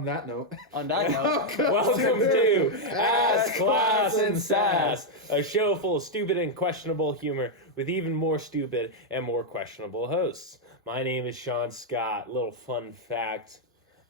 on that note. Welcome to Ass, Class, and Sass, a show full of stupid and questionable humor with even more stupid and more questionable hosts. My name is Sean Scott. Little fun fact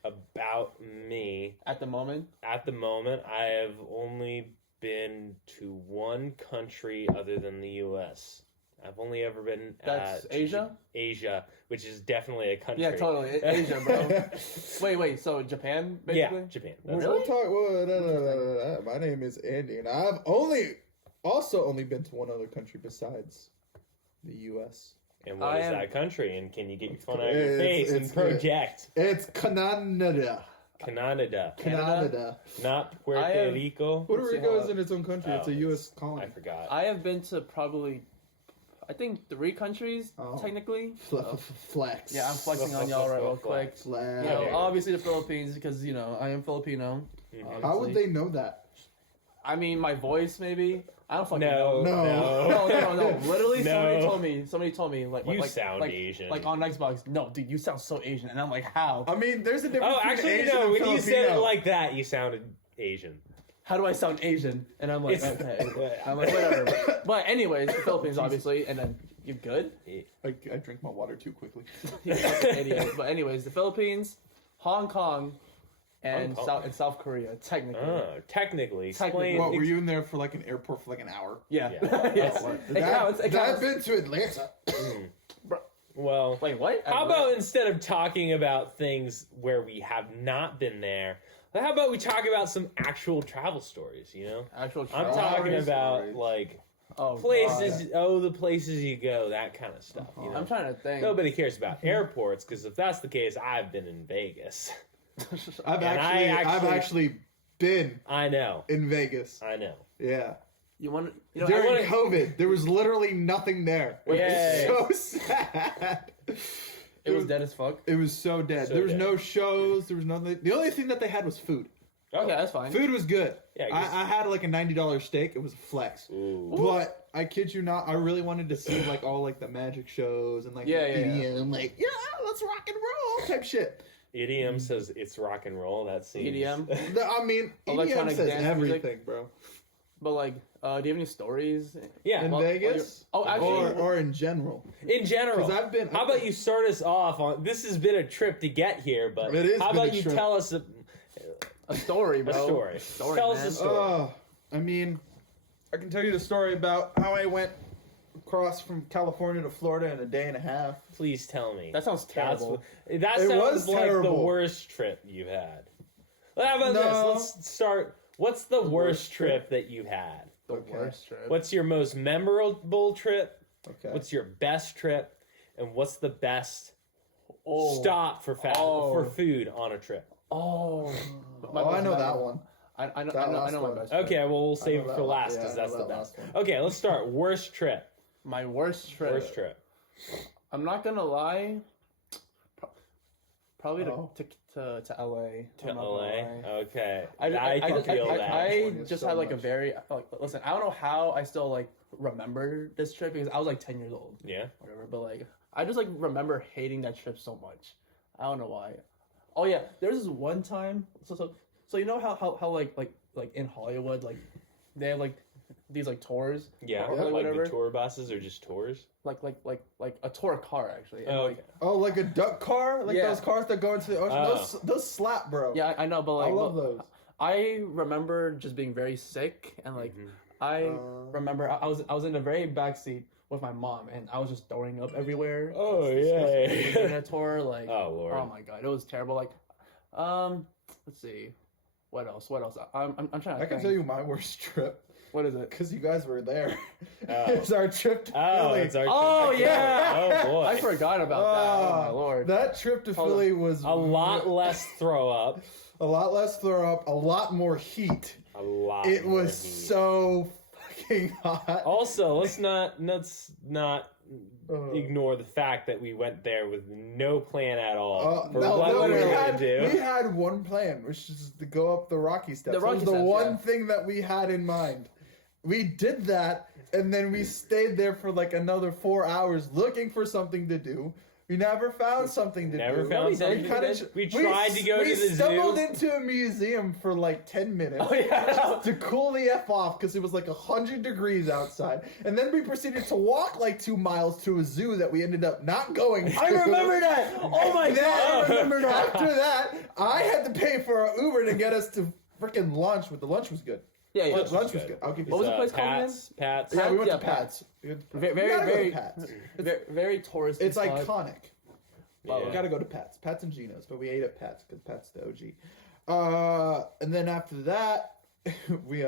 about me. At the moment, I have only been to one country other than the U.S. I've only ever been that's Asia? Asia, which is definitely a country. Yeah, totally. Asia, bro. wait, so Japan, basically? Yeah, Japan. My name is Andy, and I've also only been to one other country besides the U.S. And what is that country? And can you get your phone out of your face and project? It's Canada. Canada. Not Puerto Rico. Puerto Rico is in its own country. It's a U.S. colony. I forgot. I have been to probably, I think, 3 countries, technically. Flex. Yeah, I'm flexing on y'all real quick. Flex. You know, obviously the Philippines, because, you know, I am Filipino. How would they know that? I mean, my voice, maybe. I don't fucking No. know. No. Literally, somebody told me, like, you sound Asian. Like on Xbox. No, dude, you sound so Asian, and I'm like, how? I mean, there's a difference. Oh, actually, Asian and when Filipino. you said it like that, you sounded Asian. How do I sound Asian? And I'm like, okay. I'm like, whatever. But anyways, the Philippines, obviously, and then you good? I drink my water too quickly. You're fucking idiot. But anyways, the Philippines, Hong Kong, and South Korea, technically. Oh, technically. Technically. What, were you in there for like an airport for like an hour? Yeah. Yes. It counts. I've been to Atlanta. Well, wait, what? How about instead of talking about things where we have not been there, how about we talk about some actual travel stories, you know? Actual travel I'm talking stories. about, like, places, the places you go, that kind of stuff, you know? I'm trying to think. Nobody cares about airports, because if that's the case, I've been in Vegas. I've actually been I know. in Vegas. I know. Yeah. During COVID, there was literally nothing there. It was so sad. It was dead as fuck. It was so dead. There was no shows. There was nothing. The only thing that they had was food. Okay, that's fine. Food was good. Yeah, I had like a $90 steak. It was a flex. Ooh. But I kid you not, I really wanted to see like all like the magic shows and like EDM, like let's rock and roll type shit. EDM says it's rock and roll. That seems EDM. I mean, EDM says everything, bro. But like, do you have any stories? Yeah, in Vegas? Actually, or in general. In general, because how about you start us off on? This has been a trip to get here, but how about you tell us a story, bro? A story. Tell us a story. I mean, I can tell you the story about how I went across from California to Florida in a day and a half. Please tell me. That sounds terrible. That sounds like the worst trip you've had. How about this? Let's start. What's the worst trip that you had? The worst trip. What's your most memorable trip? Okay. What's your best trip? And what's the best stop for food on a trip? I know that one. I know my best trip. Okay, well, we'll save it for last because that's the best. Okay, let's start. Worst trip. My worst trip. I'm not gonna lie. Probably to LA. To LA? Okay. I can feel that. I just had like a very listen, I don't know how I still like remember this trip because I was like 10 years old. Yeah. Whatever. But like I just like remember hating that trip so much. I don't know why. Oh yeah, there's this one time so you know how like in Hollywood like they have like these like tours. Yeah, or like the tour buses or just tours. Like a tour car actually. And okay. Like a duck car, like those cars that go into the ocean. Those slap, bro. Yeah, I know, but like I love those. I remember just being very sick and like I remember I was in a very back seat with my mom and I was just throwing up everywhere. Oh yeah. During a tour, like oh my god, it was terrible. Like, let's see. What else? I'm trying to think. I can tell you my worst trip. What is it? Because you guys were there. It's our trip to Philly. It's our trip to yeah. Oh boy. I forgot about that. Oh my lord. That trip to Philly was a lot less throw up. A lot less throw up. A lot more heat. It was so fucking hot. Also, let's not ignore the fact that we went there with no plan at all for what we were going to do. We had one plan, which is to go up the Rocky Steps. That was the one thing that we had in mind. We did that, and then we stayed there for like another 4 hours looking for something to do. We never found something to Never do. found something to do. We tried to go to the zoo. We stumbled into a museum for like 10 minutes to cool the F off because it was like 100 degrees outside. And then we proceeded to walk like 2 miles to a zoo that we ended up not going to. I remember that! Oh my god, I remember that! After that, I had to pay for an Uber to get us to freaking lunch, but the lunch was good. Yeah, Lunch was good. I'll give you What was that. the place called again? Pat's. Yeah, we went Yeah, to Pat's. Very, Very very, very touristy. It's spot. iconic. Yeah. We gotta go to Pat's and Gino's, but we ate at Pat's because Pat's the OG. And then after that, we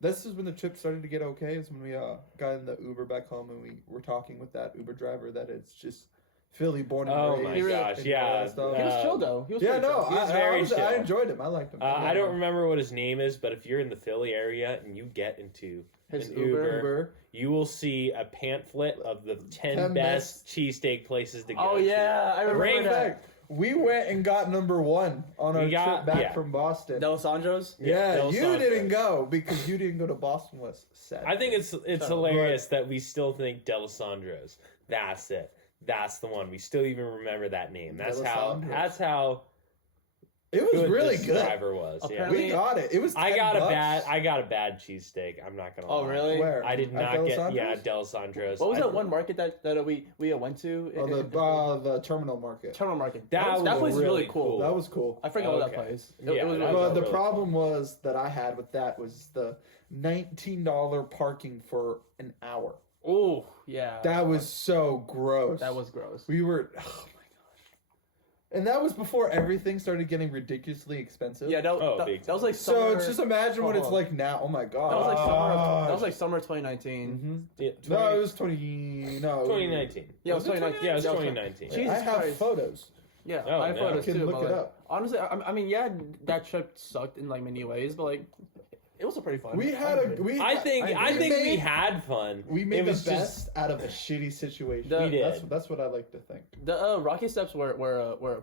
this is when the trip started to get okay. Is when we got in the Uber back home and we were talking with that Uber driver that it's just Philly born and Oh raised. my gosh, and yeah. all that stuff. He was chill though. He was Yeah, pretty no, chill. He's very chill. I enjoyed him. I liked him. I don't remember what his name is, but if you're in the Philly area and you get into His an Uber. you will see a pamphlet of the 10 10 best cheesesteak places to go Oh to. yeah, I remember Great that. We went and got #1 on our We got- trip back yeah. from Boston. D'Alessandro's. Yeah, Del you Santos. didn't go because you didn't go to Boston. Was sad. I think it's up. hilarious that we still think D'Alessandro's. That's it. That's the one. We still even remember that name. That's how. D'Alessandro's. That's how it was good really this good. driver was. Yeah. Apparently- We got it. It was. I $10. got a bad cheesesteak. I'm not gonna. Oh lie. really? Where? I did At not get D'Alessandro's? D'Alessandro's. What was I- that one market that we went to? Oh, the terminal market. Terminal Market. That That was place is really really cool. cool. That was cool. I forgot what that Okay. place. Yeah, It was that really was But the really problem was that I had with that was the $19 parking for an hour. Oh yeah. That was so gross. That was gross. We were. Oh my gosh. And that was before everything started getting ridiculously expensive. Yeah, big that was like So summer. just imagine what it's Oh. like now. Oh my god. That was like summer. That was like summer 2019. Yeah, No, it was 2019. Yeah, it Was was it 2019. Yeah, it was Yeah, 2019. Jesus I have Christ. photos. Yeah, Oh, I have no. photos You can too. look but, it like, up. honestly, I mean, yeah, that trip sucked in like many ways, but like, it was a pretty fun. We had a. We I had- think we made- had fun. We made It the was best out of a shitty situation. We did. That's what I like to think. The Rocky Steps were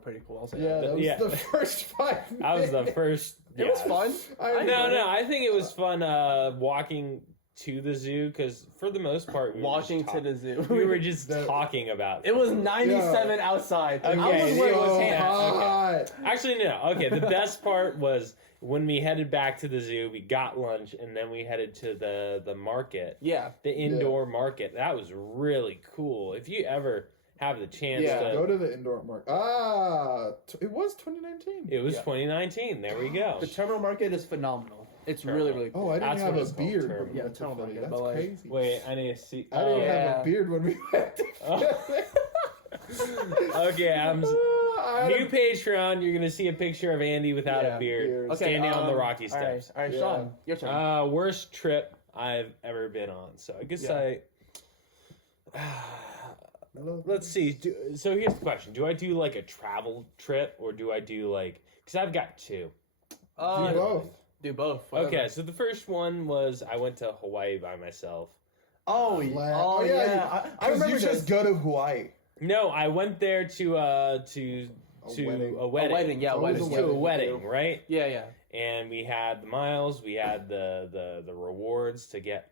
pretty cool. I'll say Yeah, that. that was Yeah. the first 5 minutes. That was the first. It was yeah. fun. I No, I think it was fun walking to the zoo because for the most part, we were Walking just to the zoo. we were just The- talking about. It was 97 outside. Okay, I was it wearing was pants. hot. Actually, no. Okay, the best part was when we headed back to the zoo. We got lunch and then we headed to the market, Yeah. the indoor market. That was really cool. If you ever have the chance Yeah. Go to. to the indoor market. It was 2019. It was Yeah. 2019. There we go. The terminal market is phenomenal. It's Terminal. really, really cool. Oh, I didn't That's have what a it's called, beard. terminal. when we went to terminal Philly. market, That's but, like- crazy. Wait, I need to see. I didn't have yeah. a beard when we went to Oh. Philly. Okay, I'm. I had New a- Patreon, you're gonna see a picture of Andy without Yeah, a beard, beard. Okay, standing on the rocky All right, steps. all right, Yeah. Sean, your turn. Worst trip I've ever been on. So I guess Yeah. let's see. So here's the question: do I do like a travel trip, or do I do like? Because I've got two. Do both. Do both. Okay, whatever. so the first one was I went to Hawaii by myself. Oh, Oh, yeah, yeah. I 'Cause remember you just go to Hawaii. No, I went there to wedding. a wedding. A wedding, yeah, It's always wedding. a To a wedding. wedding, right? Yeah, yeah. And we had the miles, we had the rewards to get,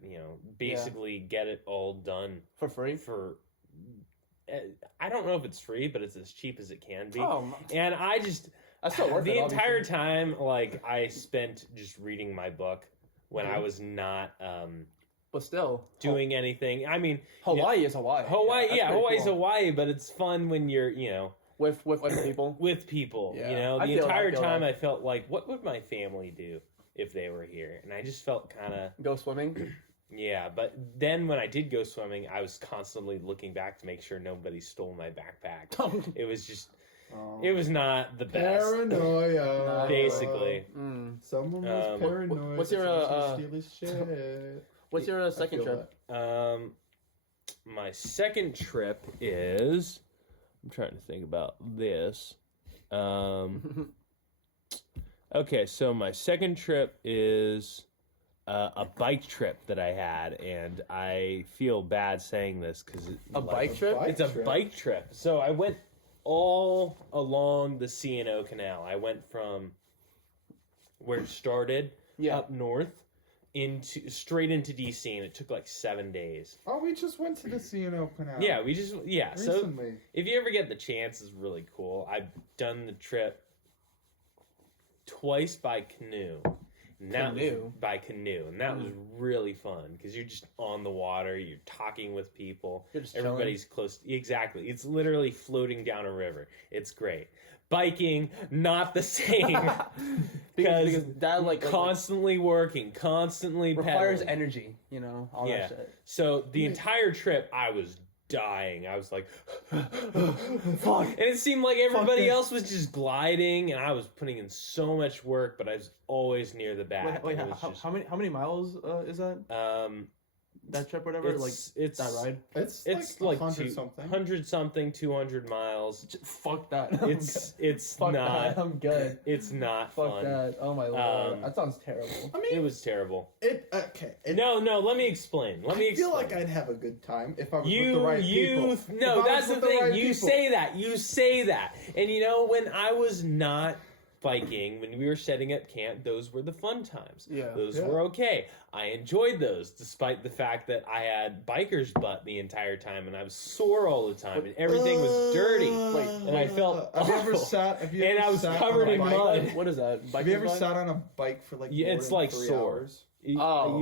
basically get it all done For free. for. I don't know if it's free, but it's as cheap as it can be. Oh, And I just that's still worth the it. entire obviously. time, like I spent just reading my book when I was not But still, doing anything. I mean, Hawaii is Hawaii. Hawaii, that's yeah, pretty Hawaii's cool. Hawaii, but it's fun when you're, with other people. with people. Yeah, I The feel entire that. time I felt like, what would my family do if they were here? And I just felt kind of, Go swimming. yeah. But then when I did go swimming, I was constantly looking back to make sure nobody stole my backpack. It was just, it was not the best. Paranoia. Basically. Mm. Someone was paranoid. what's your, that someone should steal his shit. What's your I second feel trip? that. My second trip is, I'm trying to think about this. Okay, so my second trip is a bike trip that I had, and I feel bad saying this because A bike trip? It's a bike trip. So I went all along the C&O Canal. I went from where it started Yeah. up north, straight into DC, and it took like 7 days. Oh, we just went to the C&O Canal. Yeah, so Recently. if you ever get the chance, it's really cool. I've done the trip twice by canoe. And that was really fun because you're just on the water, you're talking with people, You're just everybody's close. Exactly, it's literally floating down a river. It's great. Biking, not the same because that constantly working, constantly requires pedaling. energy, all that shit. So the entire trip, I was dying. I was like, Fuck. and it seemed like everybody else was just gliding, and I was putting in so much work, but I was always near the back. Wait, and it was how many miles is that? That trip, or whatever. It's that ride. It's like 100 something. 100 something, 200 miles. Fuck that. It's Fuck not. that. I'm good. It's not Fuck fun. that. Oh my lord. That sounds terrible. I mean, It was terrible. No, No, let me explain. I feel like I'd have a good time if I was with the right people. No, If I that's was the with thing. right You people. say that. And when I was not biking, when we were setting up camp, those were the fun times. Yeah. Those Yeah. were okay. I enjoyed those, despite the fact that I had biker's butt the entire time, and I was sore all the time, and everything was dirty. And I felt Have you ever awful. sat? Have you And ever I was sat covered on a in bike? mud. What is that? Have you ever sat on a bike for like Yeah, more it's than like 3 sore. hours? Oh.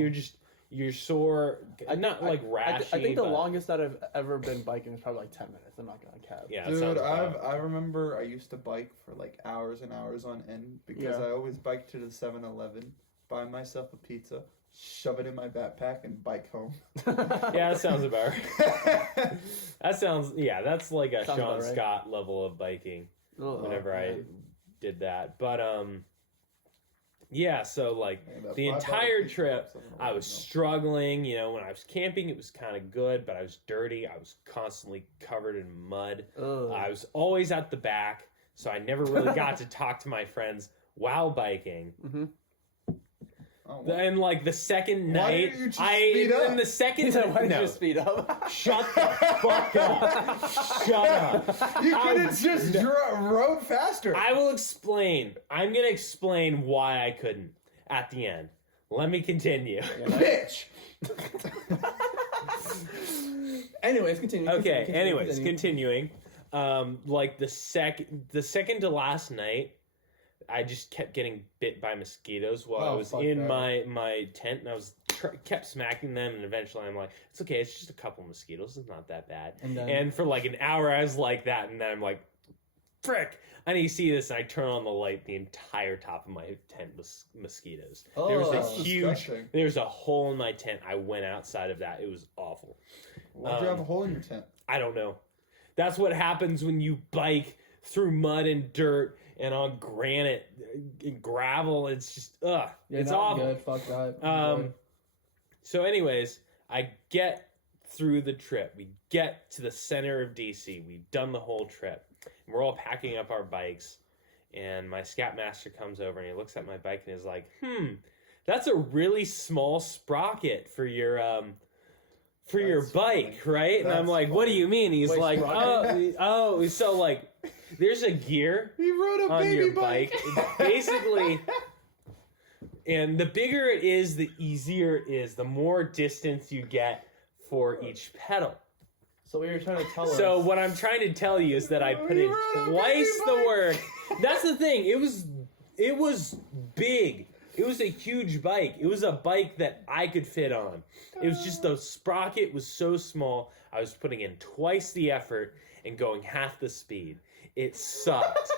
You're sore, not like rashy. I think the but- longest that I've ever been biking is probably like 10 minutes. I'm not gonna cap. Yeah, it Dude, sounds bad. I remember I used to bike for like hours and hours on end because Yeah. I always biked to the 7-Eleven, buy myself a pizza, shove it in my backpack, and bike home. Yeah, that sounds about right. That's like a Sounds Sean about right. Scott level of biking. Ugh, Whenever I man. did that, but yeah. So like Man, that the $5 entire pizza trip, at 7-Eleven, I was no. struggling. When I was camping, it was kind of good, but I was dirty. I was constantly covered in mud. Ugh. I was always at the back, so I never really got to talk to my friends while biking. Mhm. Oh, wow. And like the second Why night, didn't you just speed up? in the second He said, "Why did no. you speed up?" Shut the fuck up! Shut up! You could have just rode faster. I will explain. I'm gonna explain why I couldn't at the end. Let me continue. Bitch. Anyways, continue. Okay. continue, Anyways, continue. continuing. Like the second to last night, I just kept getting bit by mosquitoes while I Oh, was fuck in that. my tent, and I was kept smacking them, and eventually I'm like, it's okay, it's just a couple mosquitoes, it's not that bad. And then- And for like an hour, I was like that, and then I'm like, frick, I need to see this, and I turn on the light. The entire top of my tent was mosquitoes. There was Oh. a That's huge, disgusting. there's a hole in my tent. I went outside of that. It was awful. Why'd you have a hole in your tent? I don't know. That's what happens when you bike through mud and dirt and on granite and gravel. It's just Yeah, it's not awful. Good. Fuck that. So anyways, I get through the trip. We get to the center of DC. We've done the whole trip. And we're all packing up our bikes. And my scoutmaster comes over and he looks at my bike and is like, that's a really small sprocket for your That's bike, funny. right? And I'm That's like, what do funny. you mean? He's Wait, like, sprocket? so like, there's a gear He rode a on baby your bike. Basically, and the bigger it is, the easier it is, the more distance you get for each pedal. So what you're trying to tell us? So what I'm trying to tell you is that I put in You rode a twice baby the bike. work. That's the thing. It was big. It was a huge bike. It was a bike that I could fit on. It was just the sprocket was so small. I was putting in twice the effort and going half the speed. It sucked.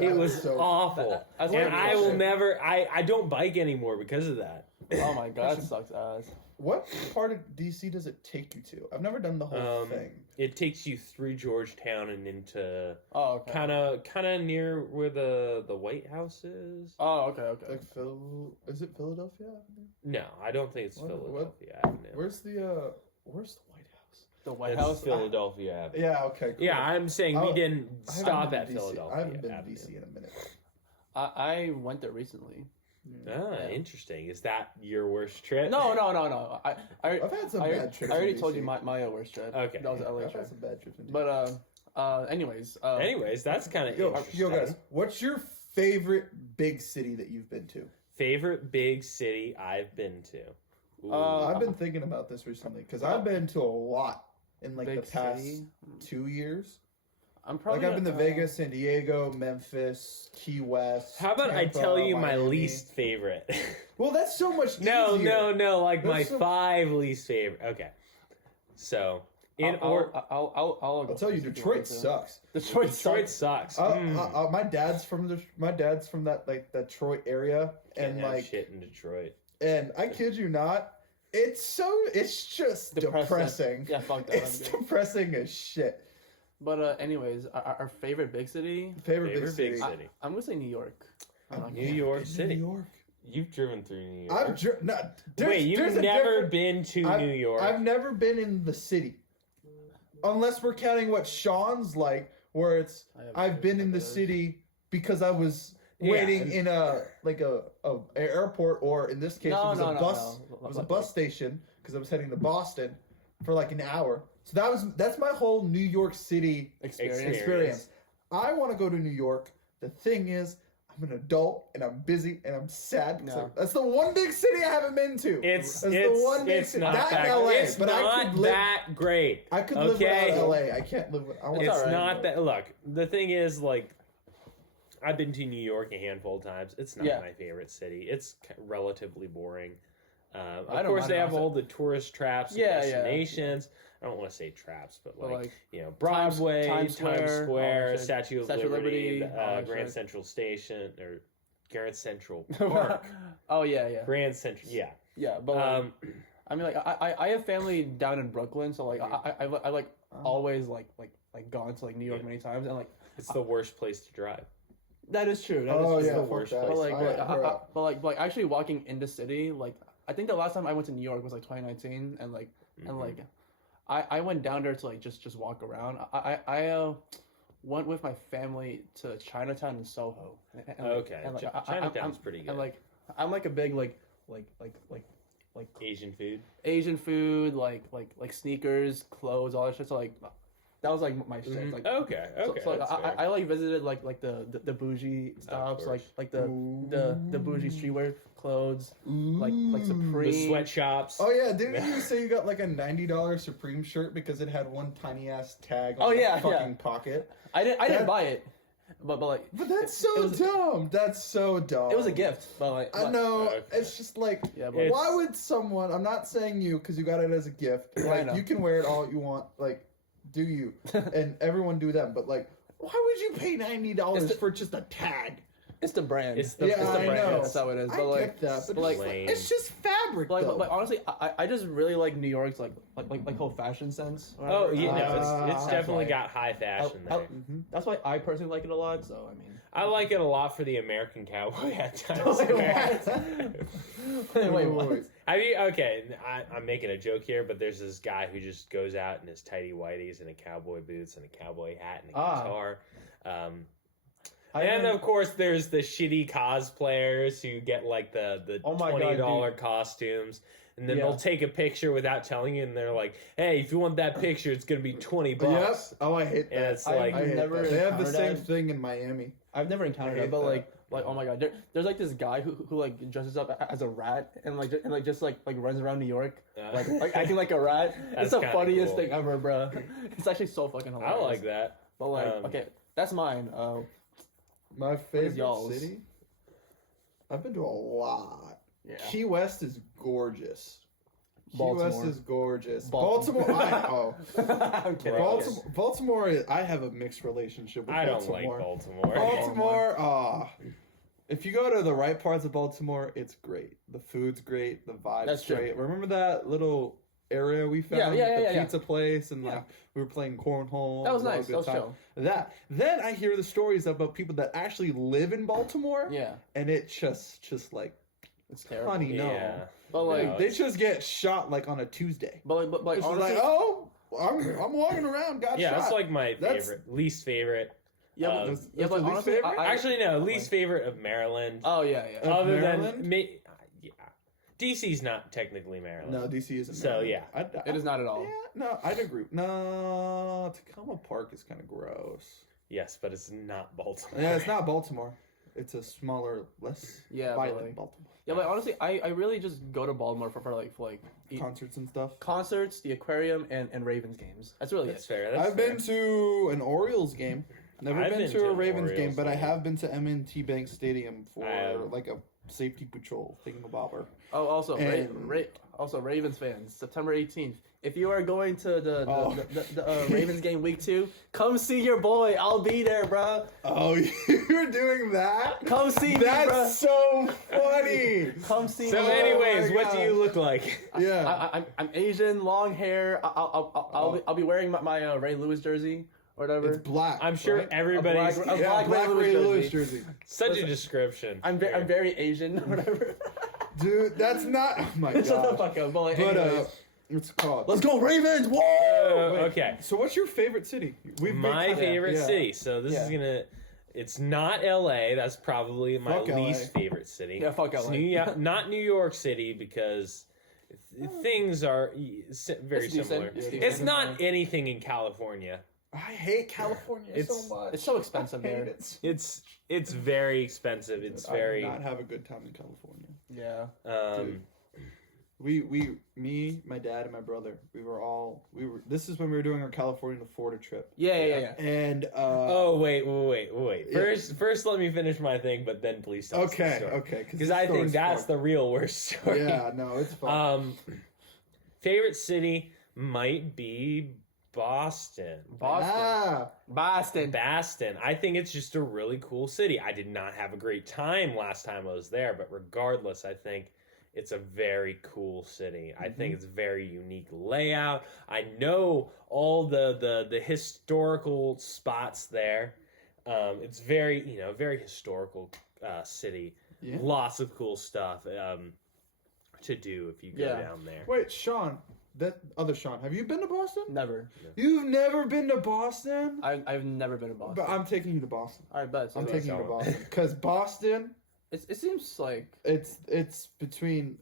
It That was is so- awful. That's And what I it will is. never I don't bike anymore because of that. Oh my god, that sucks ass. What part of DC does it take you to? I've never done the whole thing. It takes you through Georgetown and into Oh okay. kind of near where the White House is. Oh okay. Like is it Philadelphia Avenue? No, I don't think it's What- Philadelphia Avenue. Where's the White House? The White It's House. Philadelphia Avenue. Yeah, okay. Cool. Yeah, I'm saying we Oh, didn't I haven't stop been at to DC. Philadelphia I haven't been Avenue. to DC in a minute. I went there recently. Ah, Yeah. interesting. Is that your worst trip? No. I I've had some bad trips. I already in told DC. you my worst trip. Okay. That was the LA I've trip. had some bad trips. In DC. But anyways. Anyways, that's kind of yo interesting. guys, what's your favorite big city that you've been to? Favorite big city I've been to. Ooh. I've been thinking about this recently because I've been to a lot in like the Big past city? 2 years. I'm probably Like I've been to Vegas, San Diego, Memphis, Key West. How about I Tampa, tell you my Miami. least favorite? Well, that's so much No, easier. no, like my That's so- 5 least favorite. Okay. So, I'll I'll tell you, Detroit sucks. Detroit Detroit sucks. sucks. My dad's from that like that Detroit area, Can't and have like, shit in Detroit. and I kid you not, it's just depressing. Yeah, fuck that. It's depressing as shit. But anyways, our favorite big city. Favorite big Favorite city. big city. I'm gonna say New York. New York Been to City. New York. You've driven through New York. There's Wait, you've a never different- been to I've- New York? I've never been in the city, unless we're counting what Sean's like, where it's I've been in the city because I was waiting in a airport, or in this case it was a bus. It was a bus station because I was heading to Boston for like an hour. So that's my whole New York City experience. I want to go to New York. The thing is, I'm an adult and I'm busy and I'm sad. No. That's the one big city I haven't been to. It's the one big it's city. not That that. LA, It's but I not could live. that great. I could live Okay? without LA. I can't live with. I want It's alright. not that. Look, the thing is, like, I've been to New York a handful of times. It's not Yeah. my favorite city. It's relatively boring. I Of don't course, mind they it. have all the tourist traps and Yeah, yeah. destinations. I don't want to say traps, but But, like, like, you know, Broadway, Times Square, all that shit. Statue of Statue of Liberty, Liberty, all that Grand shit. Central Station, or Grand Central Park. Oh yeah. Grand Central, yeah. Yeah, but I mean, like, I have family down in Brooklyn, so like I like always like gone to like New York many times, and like It's the worst place to drive. that is true. That Oh is yeah, true. the worst fuck that. place. But like actually walking into city, like I think the last time I went to New York was like 2019, and like and like I went down there to like just walk around. I went with my family to Chinatown and Soho. And, Okay, and, like, Chinatown's pretty good. And like I'm like a big like Asian food. Asian food, like sneakers, clothes, all that shit. So like that was like my shit. Like Okay, okay. so like that's fair. I like visited like the bougie stops, course. like the bougie streetwear clothes, like Supreme. the sweatshops. Oh yeah, didn't you say you got like a $90 Supreme shirt because it had one tiny ass tag on Oh, the yeah, fucking pocket? I didn't That- buy it, but like But that's so it was- dumb. That's so dumb. it was a gift. But like I know. Okay. It's just like, Yeah, but It's- why would someone? I'm not saying you because you got it as a gift. Yeah, I Like know. you can wear it all you want. Like, do you? And everyone do them. But like, why would you pay $90 It's the- for just a tag? it's the brand. It's the- Yeah, it's the I brand. know. That's how it is. I But like get that, but like- Lame. it's just fabric. though. but honestly, I just really like New York's like whole fashion sense. or Oh, whatever. yeah, no, it's That's definitely why- got high fashion I- there. That's why I personally like it a lot. So I mean, I like it a lot for the American cowboy at times. Wait, wait, what? I mean, okay, I'm making a joke here, but there's this guy who just goes out in his tighty whities and a cowboy boots and a cowboy hat and a guitar. And of course, there's the shitty cosplayers who get like the Oh my God, $20 dude. costumes, and then Yeah. they'll take a picture without telling you, and they're like, "Hey, if you want that picture, it's gonna be $20 Yep. bucks." Oh, I hate And that. it's like, I hate never that. They have the encountered same that. thing in Miami. I've never encountered I it, but hate like oh my god, there's like this guy who like dresses up as a rat and just runs around New York like acting like a rat. That's It's the kinda funniest cool. thing ever, bro. It's actually so fucking I hilarious. like that. But like, okay, that's mine. My favorite y'all's? city. I've been to a lot. Yeah. Key West is gorgeous. Key Baltimore. West is gorgeous. Baltimore. Baltimore. I'm kidding. Baltimore. I have a mixed relationship with I don't Baltimore. like Baltimore. Baltimore. If you go to the right parts of Baltimore, it's great. The food's great. The vibe's That's true. great. Remember that little area we found? Yeah, the yeah. pizza place, and Yeah. like we were playing cornhole. That was and it a nice. good That was time. chill. That. Then I hear the stories about people that actually live in Baltimore, Yeah, and it just like, it's terrible. honey, no. Yeah. But like, No, They just get shot like on a Tuesday. but like, It's honestly, like, oh, I'm walking around, got Yeah, shot. that's like my That's- favorite, least favorite. yeah, but, That's yeah, but your least honestly, favorite? Actually, no, least favorite of Maryland. Oh yeah, yeah. Other Maryland? than me, yeah, DC's not technically Maryland. No, DC isn't. So, Maryland. yeah. It is not at all. Yeah, no, I'd agree. No, Tacoma Park is kind of gross. Yes, but it's not Baltimore. Yeah, it's not Baltimore. It's a smaller, less Yeah, but, violent like- Baltimore. Yeah, but honestly, I really just go to Baltimore for Concerts and stuff. concerts, the aquarium, and Ravens games. That's really That's it. fair. That's I've fair. been to an Orioles game. Never I've been been to to a an Ravens game, Orioles but I game. have been to M&T Bank Stadium for I have- like a safety patrol thingamabobber. Oh, also, And- also Ravens fans, September 18th. If you are going to Oh. the Ravens game week 2, come see your boy. I'll be there, bro. Oh, you're doing that? Come see me, bro. That's so funny. Come see So, me. anyways, my what do you gosh. look like? Yeah. I'm Asian, long hair. I'll be wearing my Ray Lewis jersey or whatever. It's black. I'm sure right? everybody's A Yeah, black black Ray Ray Lewis Lewis jersey. such a Listen, description. I'm very Asian or whatever. Dude, that's not. Oh my Shut the god. fuck up. But like, But anyways. what's it called? Let's go Ravens! Whoa! Wait, Okay. So what's your favorite city? My favorite yeah. city. So this is Yeah. gonna. It's not LA. That's probably my Fuck LA. least favorite city. Yeah, fuck It's LA. not New York City because things are very It's decent. similar. It's It's decent. not anything in California. I hate California It's- so much. It's so expensive I hate there. it. It's very expensive. It's I very did not have a good time in California. Yeah. um. Me, my dad, and my brother. We were. This is when we were doing our California to Florida trip, Yeah. and Oh wait. Yeah. First, let me finish my thing, but then please tell us the okay, story. okay, Because I think that's the real worst story. Yeah, no, it's fun. Favorite city might be Boston. Boston. Boston. I think it's just a really cool city. I did not have a great time last time I was there, but regardless, I think it's a very cool city. I think it's very unique layout. I know all the historical spots there. It's very very historical city. Yeah. Lots of cool stuff to do if you go Yeah. down there. Wait, Sean, that other Sean, have you been to Boston? Never. You've never been to Boston? I've never been to Boston. But I'm taking you to Boston. I bet. I'm So taking you to Sean. Boston because Boston. it seems like It's between.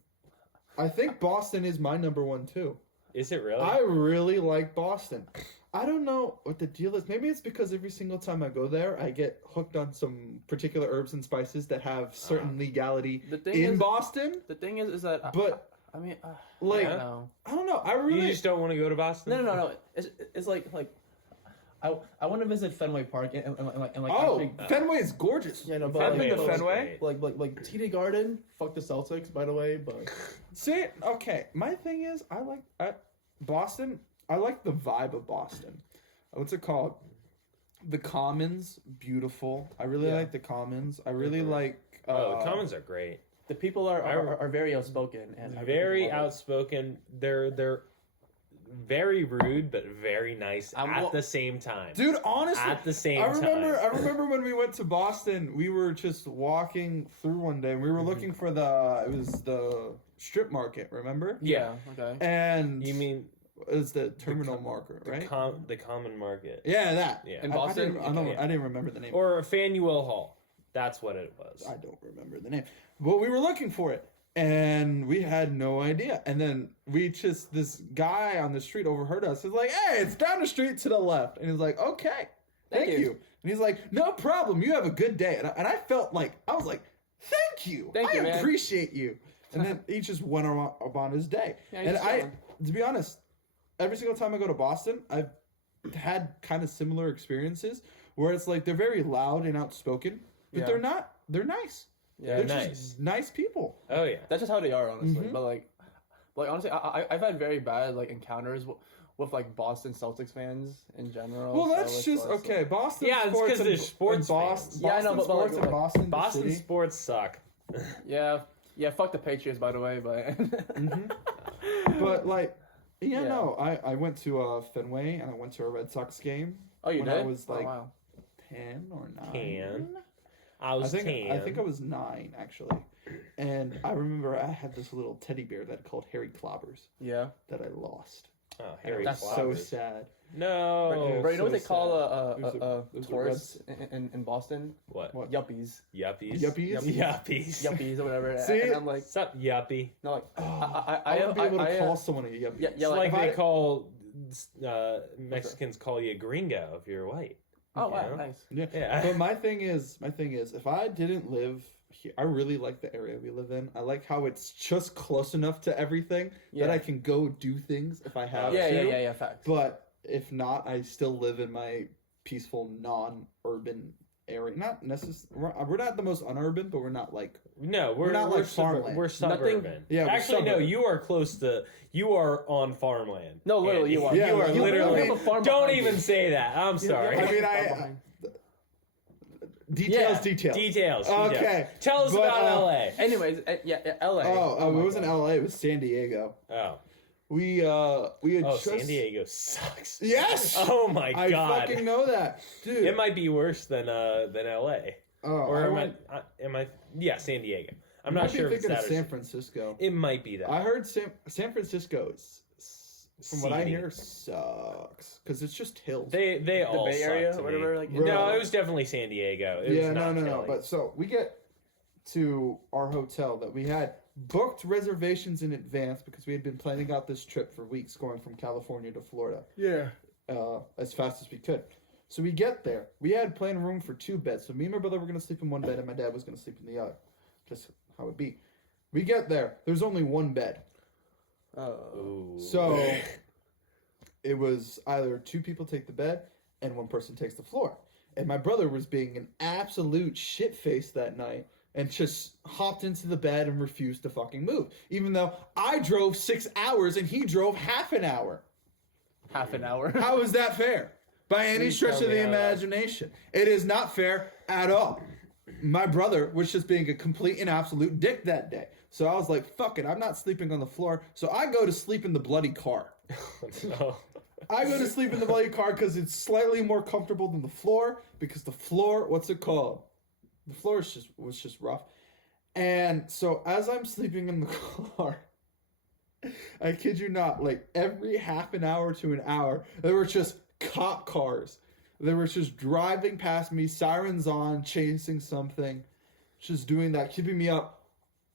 I think Boston is my number one too. Is it really? I really like Boston. I don't know what the deal is. Maybe it's because every single time I go there, I get hooked on some particular herbs and spices that have certain legality the thing in is, Boston. The thing is that But I mean, like, I don't know. I don't know. I you really. just don't want to go to Boston? No. It's like I want to visit Fenway Park and like Oh, actually, Fenway is gorgeous. yeah, no, but I've like, been to was Fenway. great. like TD Garden. Fuck the Celtics, by the way, but See, okay. My thing is, I like Boston. I like the vibe of Boston. What's it called? The Commons, beautiful. I really Yeah. like the Commons. I really like. Oh, the Commons are great. the people are very outspoken and I Very really love it. outspoken. They're very rude, but very nice I'm at wa- the same time. Dude, honestly, At the same I remember. time. I remember when we went to Boston. We were just walking through one day, and we were looking for it was the strip market. Remember? Yeah. Okay. And You mean it was the terminal market, the, right? the common market? Yeah, that. Yeah. In I Boston? didn't, I, don't, Yeah. I didn't remember the name. Or Faneuil Hall. That's what it was. I don't remember the name. But we were looking for it. And we had no idea. And then this guy on the street overheard us. He's like, hey, it's down the street to the left. And he's like, okay, thank Thank you. you. And he's like, no problem. You have a good day. And I felt like, I was like, thank you. Thank you, I man." appreciate you. And then he just went about his day. Yeah, and he's chilling. to be honest, every single time I go to Boston, I've had kind of similar experiences where it's like they're very loud and outspoken, but Yeah. they're not. They're nice. Yeah. They're nice. just nice people. Oh yeah. That's just how they are, honestly. Mhm. But like honestly, I've had very bad like encounters with like Boston Celtics fans in general. Well, so that's it's just like- okay. Boston Yeah, it's sports 'cause and- they're sports and Boston, fans. Yeah, I know, Boston but sports like- and Boston, the Boston city. sports suck. Yeah, fuck the Patriots, by the way, but But like, yeah, Yeah. no, I went to Fenway and I went to a Red Sox game oh, you when did? I was like oh, wow. 10 or 9. 10. I I was think 10. I think I was 9 actually, and I remember I had this little teddy bear that called Harry Clobbers Yeah. that I lost. Oh, And Harry it was That's so Clobbers. sad. No. Bro, you know what so they call sad. It was a tourists in Boston? What? What? Yuppies. Yuppies. Yuppies? Yuppies. Yuppies or whatever. See? And I'm like, What's up, yuppie? no, like, Oh, I would be able to call someone a yuppie. Yeah, It's like like they I- call Mexicans call you gringo if you're white. Oh wow, Yeah. nice. Yeah. Yeah. But my thing is, if I didn't live here, I really like the area we live in. I like how it's just close enough to everything Yeah. that I can go do things if I have Yeah, to. yeah. Facts. But if not, I still live in my peaceful, non-urban area. Not necessarily. We're not the most unurban, but we're not like. No, we're not like sub- farmland. we're suburban. Yeah, we're Actually, no. suburban. You are close to. You are on farmland. No, literally, you are. Yeah, you are you literally. have a farm Don't behind even you. say that. I'm sorry. I mean, details. Details. Okay. Tell us But, about LA. Anyways, yeah, LA. Oh, my it wasn't God. LA. It was San Diego. Oh. We had Oh, just. San Diego sucks. Yes. Oh my I god. fucking know that, dude. It might be worse than LA. Oh, Or I am I? Yeah, San Diego. I'm might not be sure if it's thinking that of or San Francisco. It might be that. I heard San Francisco is, from what I Seedy. hear, sucks because it's just hills. They all Bay suck Area, to or me. whatever. Like, Bro. No, it was definitely San Diego. It Yeah, was not no. Cali. But so we get to our hotel that we had booked reservations in advance because we had been planning out this trip for weeks, going from California to Florida. yeah. As fast as we could. So we get there. We had planned room for 2 beds. So me and my brother were going to sleep in one bed and my dad was going to sleep in the other. Just how it be. We get there. There's only 1 bed. Ooh. So it was either 2 people take the bed and 1 person takes the floor. And my brother was being an absolute shit-face that night and just hopped into the bed and refused to fucking move. Even though I drove 6 hours and he drove half an hour. Half an hour. How is that fair? By any Please stretch tell of me the how that- imagination. It is not fair at all. My brother was just being a complete and absolute dick that day. So I was like, fuck it, I'm not sleeping on the floor. So I go to sleep in the bloody car. No. I go to sleep in the bloody car because it's slightly more comfortable than the floor. Because the floor, what's it called? The floor was just rough. And so as I'm sleeping in the car, I kid you not, like every half an hour to an hour, there were just cop cars. They were just driving past me, sirens on, chasing something, just doing that, keeping me up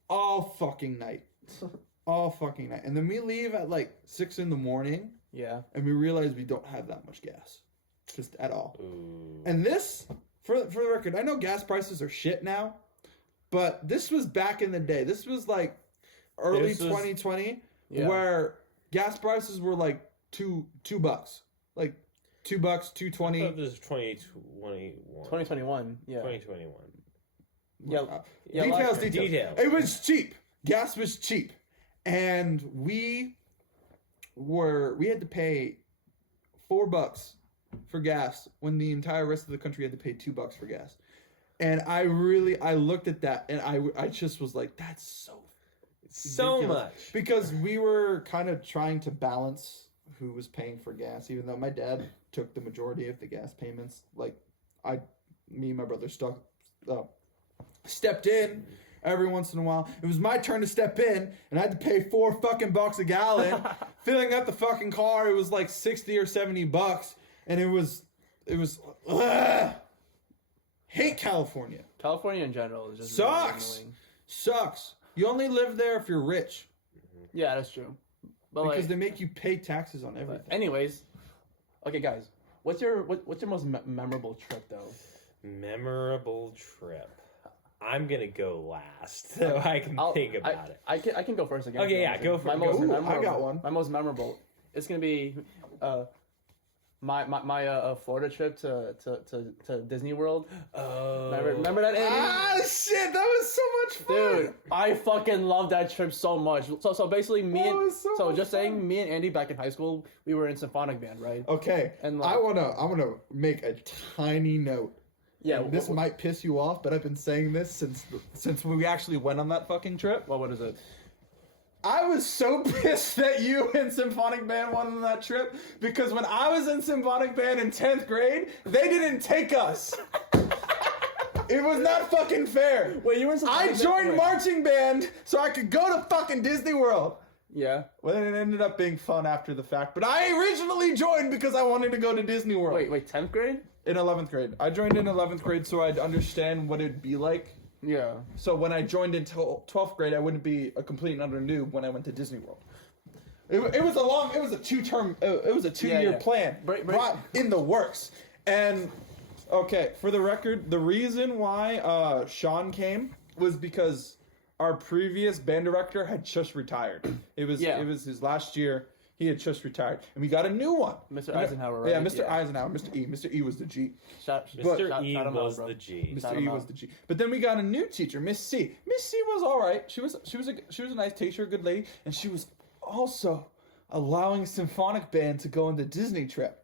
all fucking night. All fucking night. And then we leave at like 6 in the morning, Yeah. and we realize we don't have that much gas. Just at all. Ooh. And this, for the record, I know gas prices are shit now, but this was back in the day. This was like early This was- 2020, Yeah. where gas prices were like $2, like $2, I $2.20. thought this was 2021. 2021. Yeah. 2021. Yeah. Yeah, Details. Details. It was cheap. Gas was cheap, and we had to pay $4 for gas when the entire rest of the country had to pay $2 for gas. And I looked at that and I just was like, that's so ridiculous. Much. Because we were kind of trying to balance who was paying for gas, even though my dad took the majority of the gas payments. Like me and my brother stepped in every once in a while. It was my turn to step in, and I had to pay $4 a gallon. Filling up the fucking car, it was like 60 or 70 bucks, and it was ugh. Hate California. California in general is just Sucks. Really annoying. Sucks. You only live there if you're rich, Yeah, that's true. But because like, they make you pay taxes on everything. anyways, okay, guys, what's your most memorable trip though? Memorable trip. I'm gonna go last, so I can think about it. I can go first again. Okay, yeah, go for it. My most Ooh, memorable, I got one. My most memorable. It's gonna be my Florida trip to Disney World. Oh, Remember that, Andy? Ah, shit, that was so much fun. Dude, I fucking love that trip so much. So basically, me That and was so much just saying, fun. me and Andy back in high school, we were in symphonic band, right? Okay, And, I like- wanna make a tiny note. Yeah. And this might piss you off, but I've been saying this since we actually went on that fucking trip. Well, what is it? I was so pissed that you and Symphonic Band went on that trip because when I was in Symphonic Band in 10th grade, they didn't take us. It was not fucking fair. Wait, you were in I symphonic band? joined Wait. marching band so I could go to fucking Disney World. Yeah. Well, it ended up being fun after the fact, but I originally joined because I wanted to go to Disney World. Wait, 10th grade? In 11th grade. I joined in 11th grade so I'd understand what it'd be like. Yeah. So when I joined in 12th grade, I wouldn't be a complete and utter noob when I went to Disney World. It was a 2-year Yeah. plan Break- brought in the works. And Okay, for the record, the reason why Sean came was because our previous band director had just retired. It was his last year. He had just retired, and we got a new one, Mr. Eisenhower, right? Yeah, Mr. Eisenhower, Mr. E. Mr. E was the G. Mr. E was the G. Mr. E was the G. But then we got a new teacher, Miss C. Miss C was all right. She was a nice teacher, a good lady, and she was also allowing symphonic band to go on the Disney trip.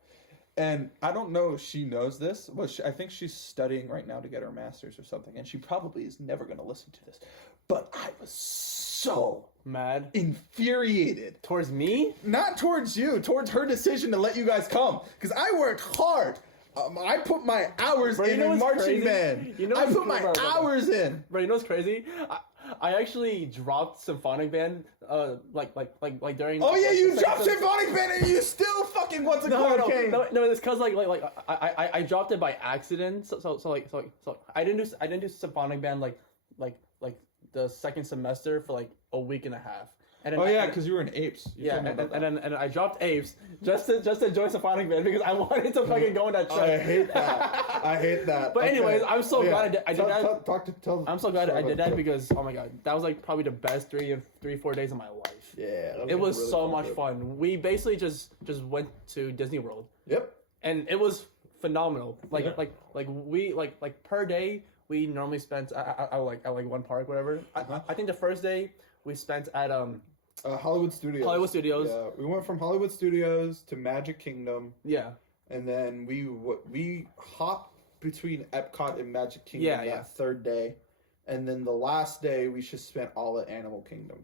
And I don't know if she knows this, but I think she's studying right now to get her master's or something, and she probably is never going to listen to this. But I was so mad, infuriated towards me, not towards you, towards her decision to let you guys come, because I worked hard. I put my hours in marching band. I put my hours in. Bro, you know what's crazy? I actually dropped symphonic band, like during. Oh yeah, you dropped symphonic band and you still fucking came. No, it's cause I dropped it by accident. So I didn't do symphonic band like the second semester for like a week and a half. And then because you were in Apes. And I dropped Apes just to join symphonic band because I wanted to fucking go on that trip. I hate that. But anyways, I'm so glad I did that. I'm so glad I did that story. because oh my god, that was like probably the best 4 days of my life. Yeah, it was really so much fun. We basically just went to Disney World. Yep. And it was phenomenal. Like we per day we normally spent at one park, whatever. I think the first day we spent at Hollywood Studios. Hollywood Studios. Yeah, we went from Hollywood Studios to Magic Kingdom. Yeah. And then we hopped between Epcot and Magic Kingdom that third day. And then the last day we just spent all at Animal Kingdom.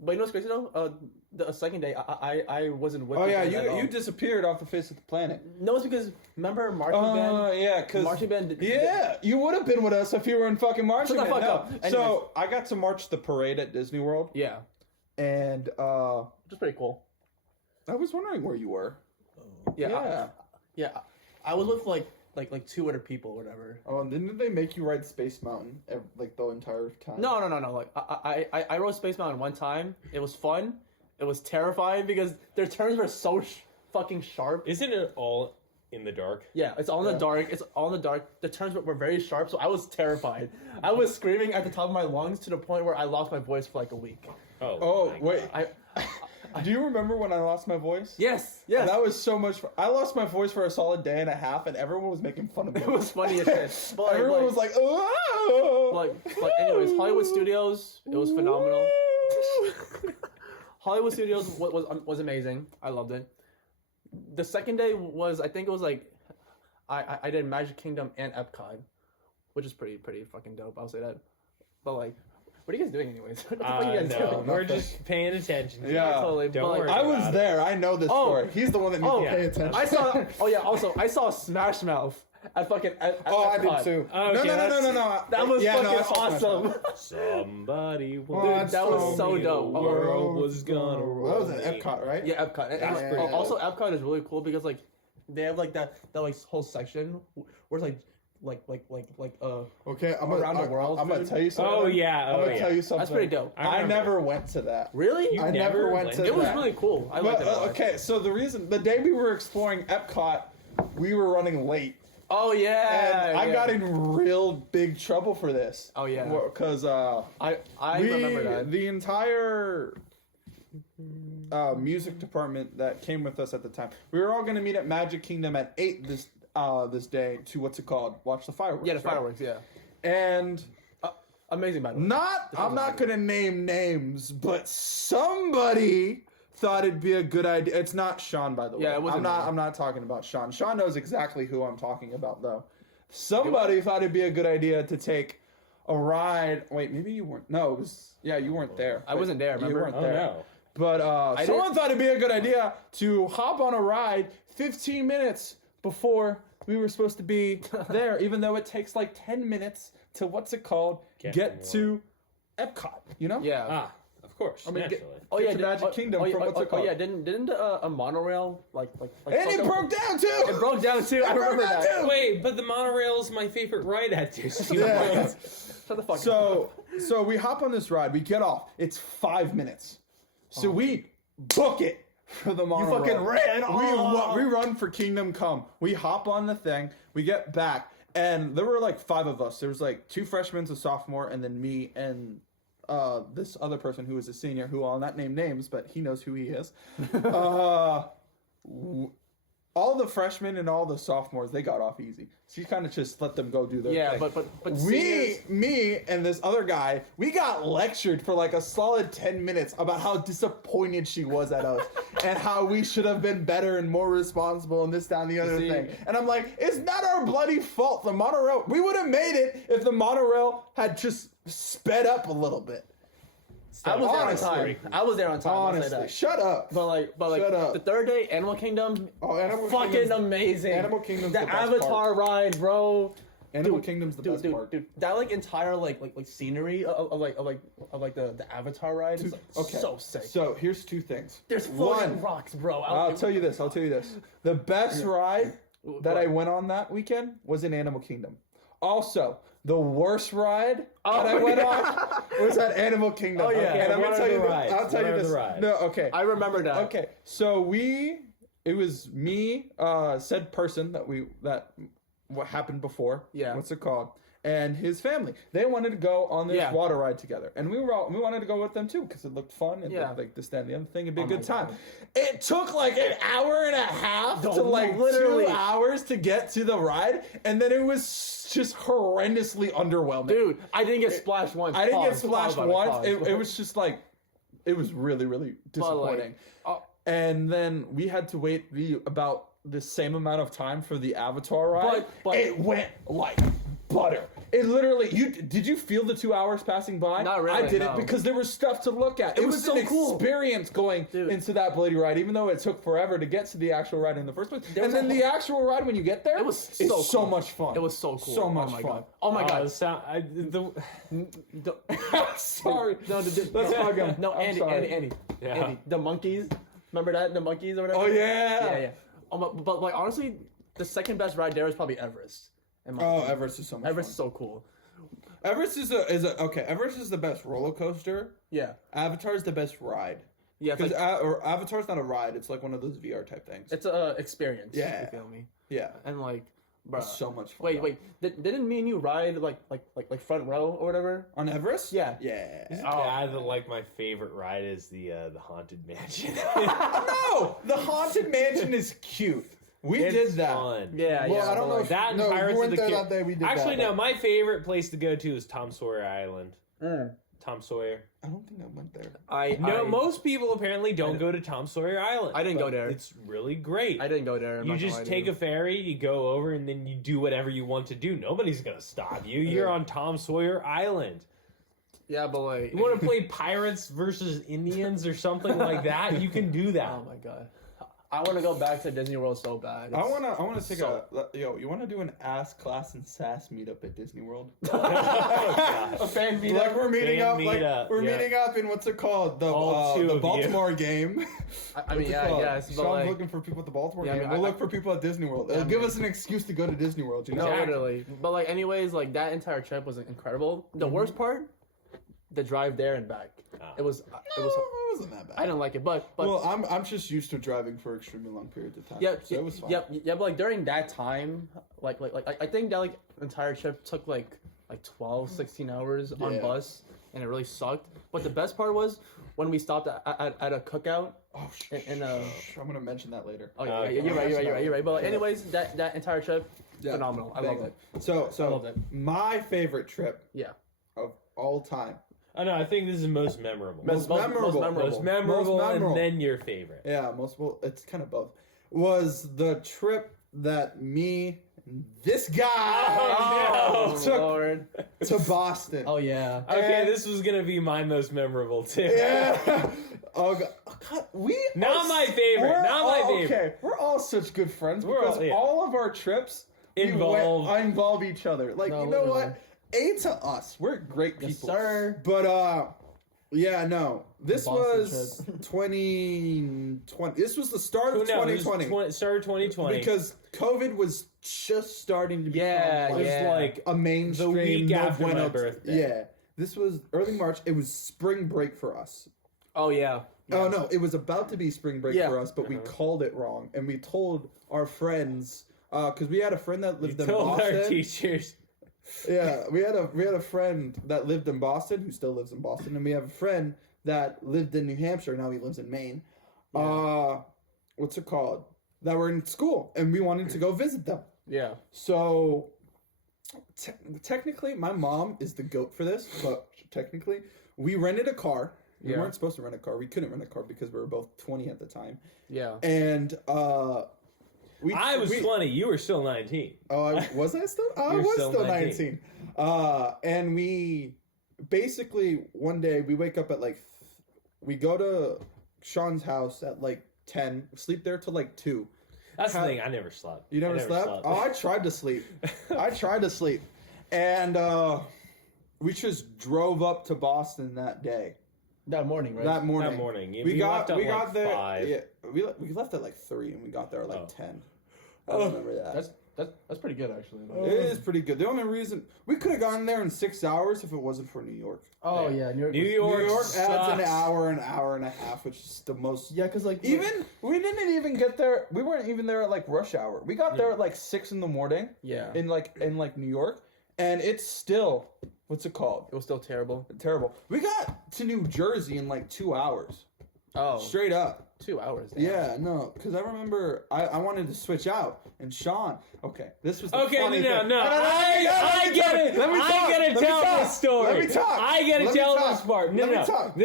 But you know what's crazy though? The second day I wasn't with. Oh yeah, you disappeared off the face of the planet. No, it's because remember marching band? Yeah, because marching band. You would have been with us if you were in fucking marching band. Up. So I got to march the parade at Disney World. Yeah. And which is pretty cool. I was wondering where you were. Yeah. I was with like 2 other people or whatever. Oh, and didn't they make you ride Space Mountain like the entire time? No. Like I rode Space Mountain one time. It was fun. It was terrifying because their turns were so fucking sharp. Isn't it all in the dark? Yeah, it's all in the dark. It's all in the dark. The turns were very sharp, so I was terrified. I was screaming at the top of my lungs to the point where I lost my voice for like a week. Oh wait. Do you remember when I lost my voice? Yes. That was so much fun. I lost my voice for a solid day and a half, and everyone was making fun of me. It was funny as shit. But everyone was like, "Oh!" Like, anyways, Hollywood Studios. It was phenomenal. Hollywood Studios was amazing. I loved it. The second day was, I think it was like, I did Magic Kingdom and Epcot, which is pretty fucking dope. I'll say that. But like. What are you guys doing anyways? What the fuck are you guys doing? We're just paying attention. Yeah. Totally. Don't worry I was there. I know this story. He's the one that needs to pay attention. I saw. Also, I saw Smash Mouth at fucking. At I did too. Oh, okay, No. That was fucking awesome. Somebody Dude, that was so dope. The world was gonna roll. That was at Epcot, right? Yeah, Epcot. That's pretty dope. Also, Epcot is really cool because like they have like that like whole section where it's like okay, around the world. I'm gonna tell you something. Oh yeah. I'm gonna tell you something. That's pretty dope. I never went to that. Really? I never went to that. It was really cool. I liked it a lot. Okay, so the day we were exploring Epcot, we were running late. Oh yeah. And I got in real big trouble for this. Oh yeah. Because I remember that. The entire music department that came with us at the time, we were all going to meet at Magic Kingdom at 8 this day to watch the fireworks. Yeah, the fireworks. Yeah. And amazing, by the way. I'm not going to name names, but somebody thought it'd be a good idea. It's not Sean, by the way. Yeah, it wasn't. I'm not talking about Sean. Sean knows exactly who I'm talking about, though. Somebody thought it'd be a good idea to take a ride. Wait, maybe you weren't. No, it was. Yeah, you weren't there. I wasn't there. Remember? You weren't Oh there. no. But someone thought it'd be a good idea to hop on a ride 15 minutes before we were supposed to be there, even though it takes like 10 minutes to get to Epcot. You know? Yeah. Of course. I mean, naturally. to Magic Kingdom from what's it called? Yeah, didn't a monorail like and it broke down too. It broke down too. I remember that. Wait, but the monorail is my favorite ride at Disney World. Yeah. Shut the fuck So we hop on this ride. We get off. It's 5 minutes. So we book it for the You monorail. fucking ran. We run for Kingdom Come. We hop on the thing. We get back, and there were like 5 of us. There was like 2 freshmen, a sophomore, and then me and this other person who was a senior, who I'll not name names, but he knows who he is. All the freshmen and all the sophomores, they got off easy. She kind of just let them go do their Yeah, thing. but seniors- me and this other guy, we got lectured for like a solid 10 minutes about how disappointed she was at us and how we should have been better and more responsible and this, that, and the other See- thing. And I'm like, it's not our bloody fault. The monorail, we would have made it if the monorail had just sped up a little bit. I was there on Honestly. time. I was there on time. I'll say Honestly, that. shut up. But like Shut up. the third day, Animal Kingdom, Oh, Animal fucking Kingdom's- amazing. Animal Kingdom's the the best Avatar ride, bro. Animal Kingdom's the best dude, part. Dude, that like entire like scenery of the Avatar ride is like, Okay, so sick. So here's 2 things. There's floating One, rocks, bro. I'll tell you this. The best ride that I went on that weekend was in Animal Kingdom. Also, the worst ride that I went on was at Animal Kingdom. Oh, yeah. Okay, and I'm what gonna are tell the you this. rides? I'll tell What you are this. the rides? No, okay. I remember that. Okay, so it was me, said person what happened before. Yeah. What's it called? And his family. They wanted to go on this Yeah. water ride together, and we wanted to go with them too because it looked fun and Yeah. like this, that, and the other thing. It'd be a Oh good my time. God. It took like an hour and a half No, to like literally. 2 hours to get to the ride, and then it was just horrendously underwhelming. Dude, I didn't get splashed once. I didn't get Pause, splashed pause, once. pause. It was just like, it was really, really disappointing. And then we had to wait about the same amount of time for the Avatar ride. But- it went like butter. It literally, did you feel the 2 hours passing by? Not really, I didn't no. because there was stuff to look at. It was was so an cool. experience going Dude. into that bloody ride, even though it took forever to get to the actual ride in the first place. There And was then a the actual ride when you get there, It was it's so so cool. much fun. It was so cool. So much oh my fun. God. Oh my God. Sorry. No, Let's hug him. No, I'm Andy, sorry. Andy. Yeah. Andy. The monkeys. Remember that? The monkeys or whatever? Oh, yeah. Yeah. But like honestly, the second best ride there is probably Everest. in my Oh, opinion. Everest is so much Everest fun. is so cool. Everest is okay. Everest is the best roller coaster. Yeah. Avatar is the best ride. Yeah, it's Because like, Avatar's not a ride; it's like one of those VR type things. it's a experience. Yeah. You feel me? Yeah, And like, bro. it's so much fun. Wait. Didn't me and you ride like front row or whatever? On Everest? Yeah. Yeah. Like my favorite ride is the Haunted Mansion. No, the Haunted Mansion is cute. We It's did that. fun. Yeah. Well, I don't but, know like, if That and no, Pirates we went of the there Car- that day. We did Actually, that, no. My favorite place to go to is Tom Sawyer Island. Tom Sawyer. I don't think I went there. No, most people apparently don't go to Tom Sawyer Island. I didn't go but there. It's really great. I didn't go there. I'm You not gonna just lie to take you. a ferry, you go over, and then you do whatever you want to do. Nobody's gonna stop you. You're on Tom Sawyer Island. Yeah, but like. You want to play pirates versus Indians or something like that? You can do that. Oh my god. I want to go back to Disney World so bad. I wanna take you wanna do an ass class and sass meetup at Disney World? a fan meetup. Like we're meeting Fan up, like meetup, we're yeah. meeting up in what's it called? All two The of you. Baltimore game. I mean, yeah, I guess, but Sean's like, looking for people at the Baltimore Yeah, I game. mean, We'll I- look for people at Disney World. It'll I give mean- us an excuse to go to Disney World. You know? no, Exactly. literally. But like, anyways, like that entire trip was incredible. The worst part, the drive there and back. It was. No, it wasn't that bad. I didn't like it, but Well, I'm just used to driving for extremely long periods of time. Yep, so it was fun. Yep, but like during that time, like I think that like entire trip took like 12, 16 hours on Yeah. bus, and it really sucked. But the best part was when we stopped at a cookout. Oh, And I'm gonna mention that later. Oh yeah, Okay. you're right. But like, anyways, that entire trip, Yeah, phenomenal. I bang love it. So I loved it. my favorite trip Yeah. of all time. Oh no, I think this is most memorable. Most memorable. Most memorable, Most memorable. and then your favorite. Yeah, well, it's kind of both. Was the trip that me and this guy Oh, no. took Lord. to Boston. Oh yeah. Okay, And- this was gonna be my most memorable too. Yeah. Oh God, Not my favorite, we're not my all- favorite. Okay, we're all such good friends We're because all- yeah. all of our trips involve each other. Like, No, you know literally. what? A to us, we're great people. Yes, sir. But yeah, no. This Boston was 2020. This was the start of No, it was 2020 Start of 2020. because COVID was just starting to become Yeah, it was yeah. like a mainstream. the week no after my bueno- birthday. Yeah, this was early March. It was spring break for us. Oh yeah. Oh no, it was about to be spring break Yeah. for us, but we called it wrong, and we told our friends because we had a friend that lived in Told Boston. our teachers. Yeah, we had a friend that lived in Boston who still lives in Boston, and we have a friend that lived in New Hampshire. Now he lives in Maine. What's it called? That were in school, and we wanted to go visit them. Yeah. So technically, my mom is the goat for this, but technically, we rented a car. We weren't supposed to rent a car. We couldn't rent a car because we were both 20 at the time. Yeah. And I was 20. You were still 19. Was I still? I You're was still still 19. 19. And we basically one day we wake up at we go to Sean's house at 10, sleep there till 2. That's the thing. I never slept. You never slept? Oh, I tried to sleep. And we just drove up to Boston that day. That morning, right? That morning. That morning. We got at there. 5. Yeah, we left at 3 and we got there at 10. I remember that. That's pretty good actually. It is pretty good. The only reason we could have gone there in 6 hours if it wasn't for New York. Oh yeah, New New York York adds an sucks. hour and a half, which is the most. Yeah, because Even we didn't even get there. We weren't even there at rush hour. We got there at 6 in the morning. Yeah. In New York, and it's still what's it called? It was still terrible. Terrible. We got to New Jersey in 2 hours. Oh. Straight up. 2 hours. Damn. Yeah, no, because I remember I wanted to switch out, and Sean. Okay, this was the Okay, funny thing. no. I get it. Let me talk. I gotta Let me tell talk. this story. Let me talk. I gotta Let me tell talk. this part. No, Let me no. talk.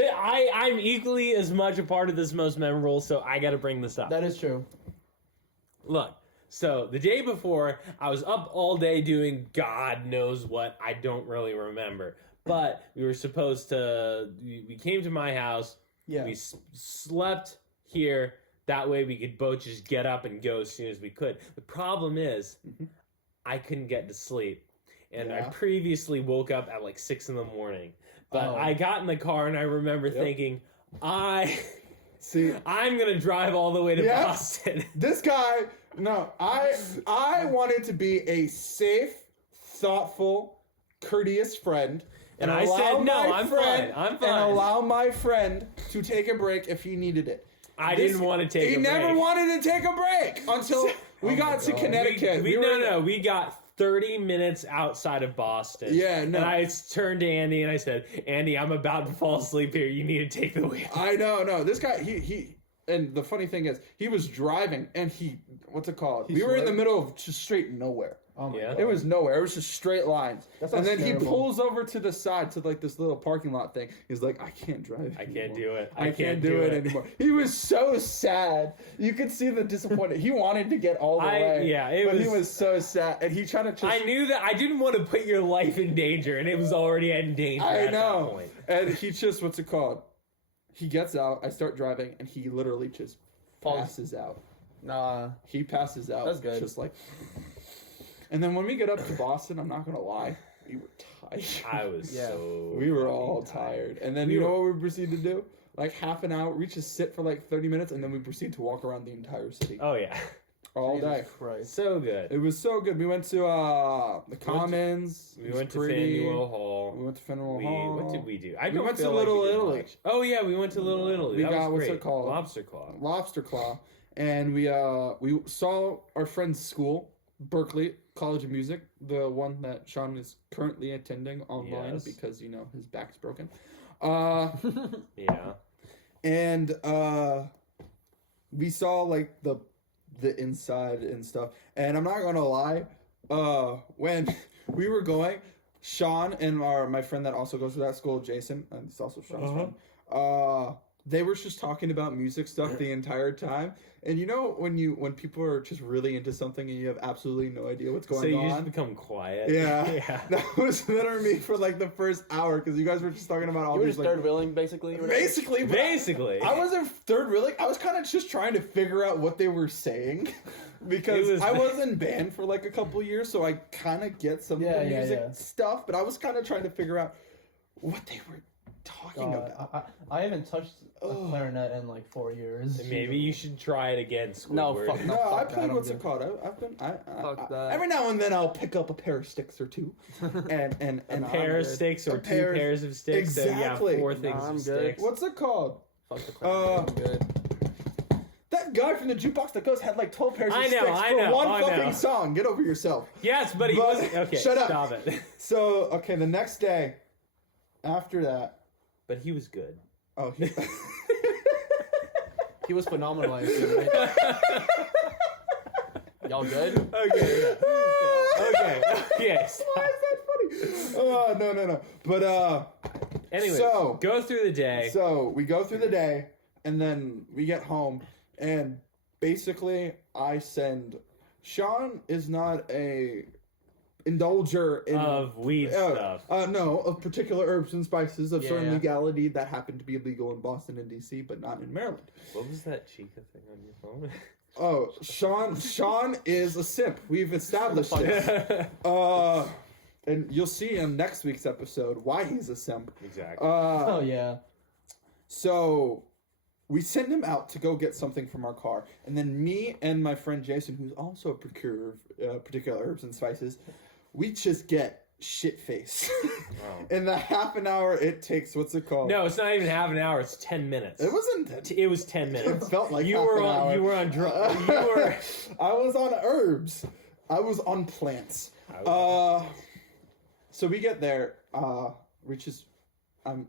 I'm equally as much a part of this most memorable, so I gotta bring this up. That is true. Look, so the day before, I was up all day doing God knows what. I don't really remember. But we were supposed to, we came to my house. Yeah. We slept here. That way we could both just get up and go as soon as we could. The problem is, I couldn't get to sleep. And I Yeah. previously woke up at 6 in the morning. But Oh. I got in the car and I remember thinking, See, I'm going to drive all the way to Yeah. Boston. this guy. No, I wanted to be a safe, thoughtful, courteous friend. And I allow said, no, my I'm friend- fine. I'm And fine. allow my friend to take a break if he needed it. I didn't want to take a break. He never wanted to take a break until we got to God. Connecticut. We got 30 minutes outside of Boston. Yeah, no. And I turned to Andy and I said, Andy, I'm about to fall asleep here. You need to take the wheel. I know, no. This guy, he, and the funny thing is, he was driving and what's it called? We were in the swerved? middle of just straight nowhere. Oh my Yeah. God. It was nowhere. It was just straight lines. That And sounds then he terrible. pulls over to the side to this little parking lot thing. He's like, I can't drive. I can't anymore. do it. I can't do it anymore. He was so sad. You could see the disappointment. He wanted to get all the way. Yeah, but he was so sad. And he tried to just. I knew that I didn't want to put your life in danger, and it was already in danger I at that know. point. And he just, what's it called? He gets out. I start driving, and he literally just passes out. Nah. He passes out. That's good. Just like. And then when we get up to Boston, I'm not gonna lie, we were tired. I was Yeah. so. We were fucking all tired. And then We you know were- what we proceed to do? Half an hour. We just sit for 30 minutes, and then we proceed to walk around the entire city Oh, yeah. all Jesus day. Christ. So good. It was so good. We went to the Commons. We It was went to pretty. Faneuil Hall. We went to Faneuil Hall. What did we do? I We don't went to feel like Little we did Italy. much. Oh, yeah, we went to Little Italy. We That got- was what's great. it called? Lobster Claw. Lobster Claw, and we saw our friend's school, Berkeley College of Music, the one that Sean is currently attending online Yes. because his back's broken. Yeah. And we saw the inside and stuff. And I'm not gonna lie, when we were going, Sean and my friend that also goes to that school, Jason, and it's also Sean's friend, they were just talking about music stuff the entire time. And you know when people are just really into something and you have absolutely no idea what's going So you on? just become quiet. Yeah. Yeah. That was literally me for the first hour because you guys were just talking about all You were these just third wheeling, basically. basically. but Basically. I wasn't third really. I was kind of just trying to figure out what they were saying because I was in band for a couple years, so I kind of get some of the music stuff. But I was kind of trying to figure out what they were talking about. I haven't touched a clarinet in 4 years. Maybe you should try it again, Squidward. No, fuck No, fuck I that, played I'm what's good. it called? I've been Fuck that. every now and then I'll pick up a pair of sticks or two, and A pair of sticks or two pairs of sticks. Exactly. So yeah, 4 things Nah, I'm of good. sticks. What's it called? Fuck the clan. Good. That guy from the jukebox that goes had like 12 pairs of I know, sticks I for know, one I fucking know. song. Get over yourself. Yes, but he But- wasn't. Okay, shut up. Stop it. So, okay, the next day, after that, But he was good. oh, he, He was phenomenal, I assume, right? Y'all good? Okay, yeah. Okay. Stop. why is that funny? Oh, no. But, Anyways, So- go through the day. so we go through the day, and then we get home, and basically, I send. Sean is not a indulger in of weed stuff. No, of particular herbs and spices of certain Yeah. legality that happen to be illegal in Boston and DC, but not in Maryland. What was that Chica thing on your phone? Oh, Sean is a simp. We've established Fuck. this. And you'll see in next week's episode why he's a simp. Exactly. Oh yeah. So we send him out to go get something from our car, and then me and my friend Jason, who's also a procurer of particular herbs and spices, we just get shit faced. Wow. In the half an hour it takes, what's it called? No, it's not even half an hour. It's 10 minutes. It wasn't. It was 10 minutes. It felt like you half were an on. hour. You were on. You were. I was on herbs. I was on plants. So we get there. We just, I'm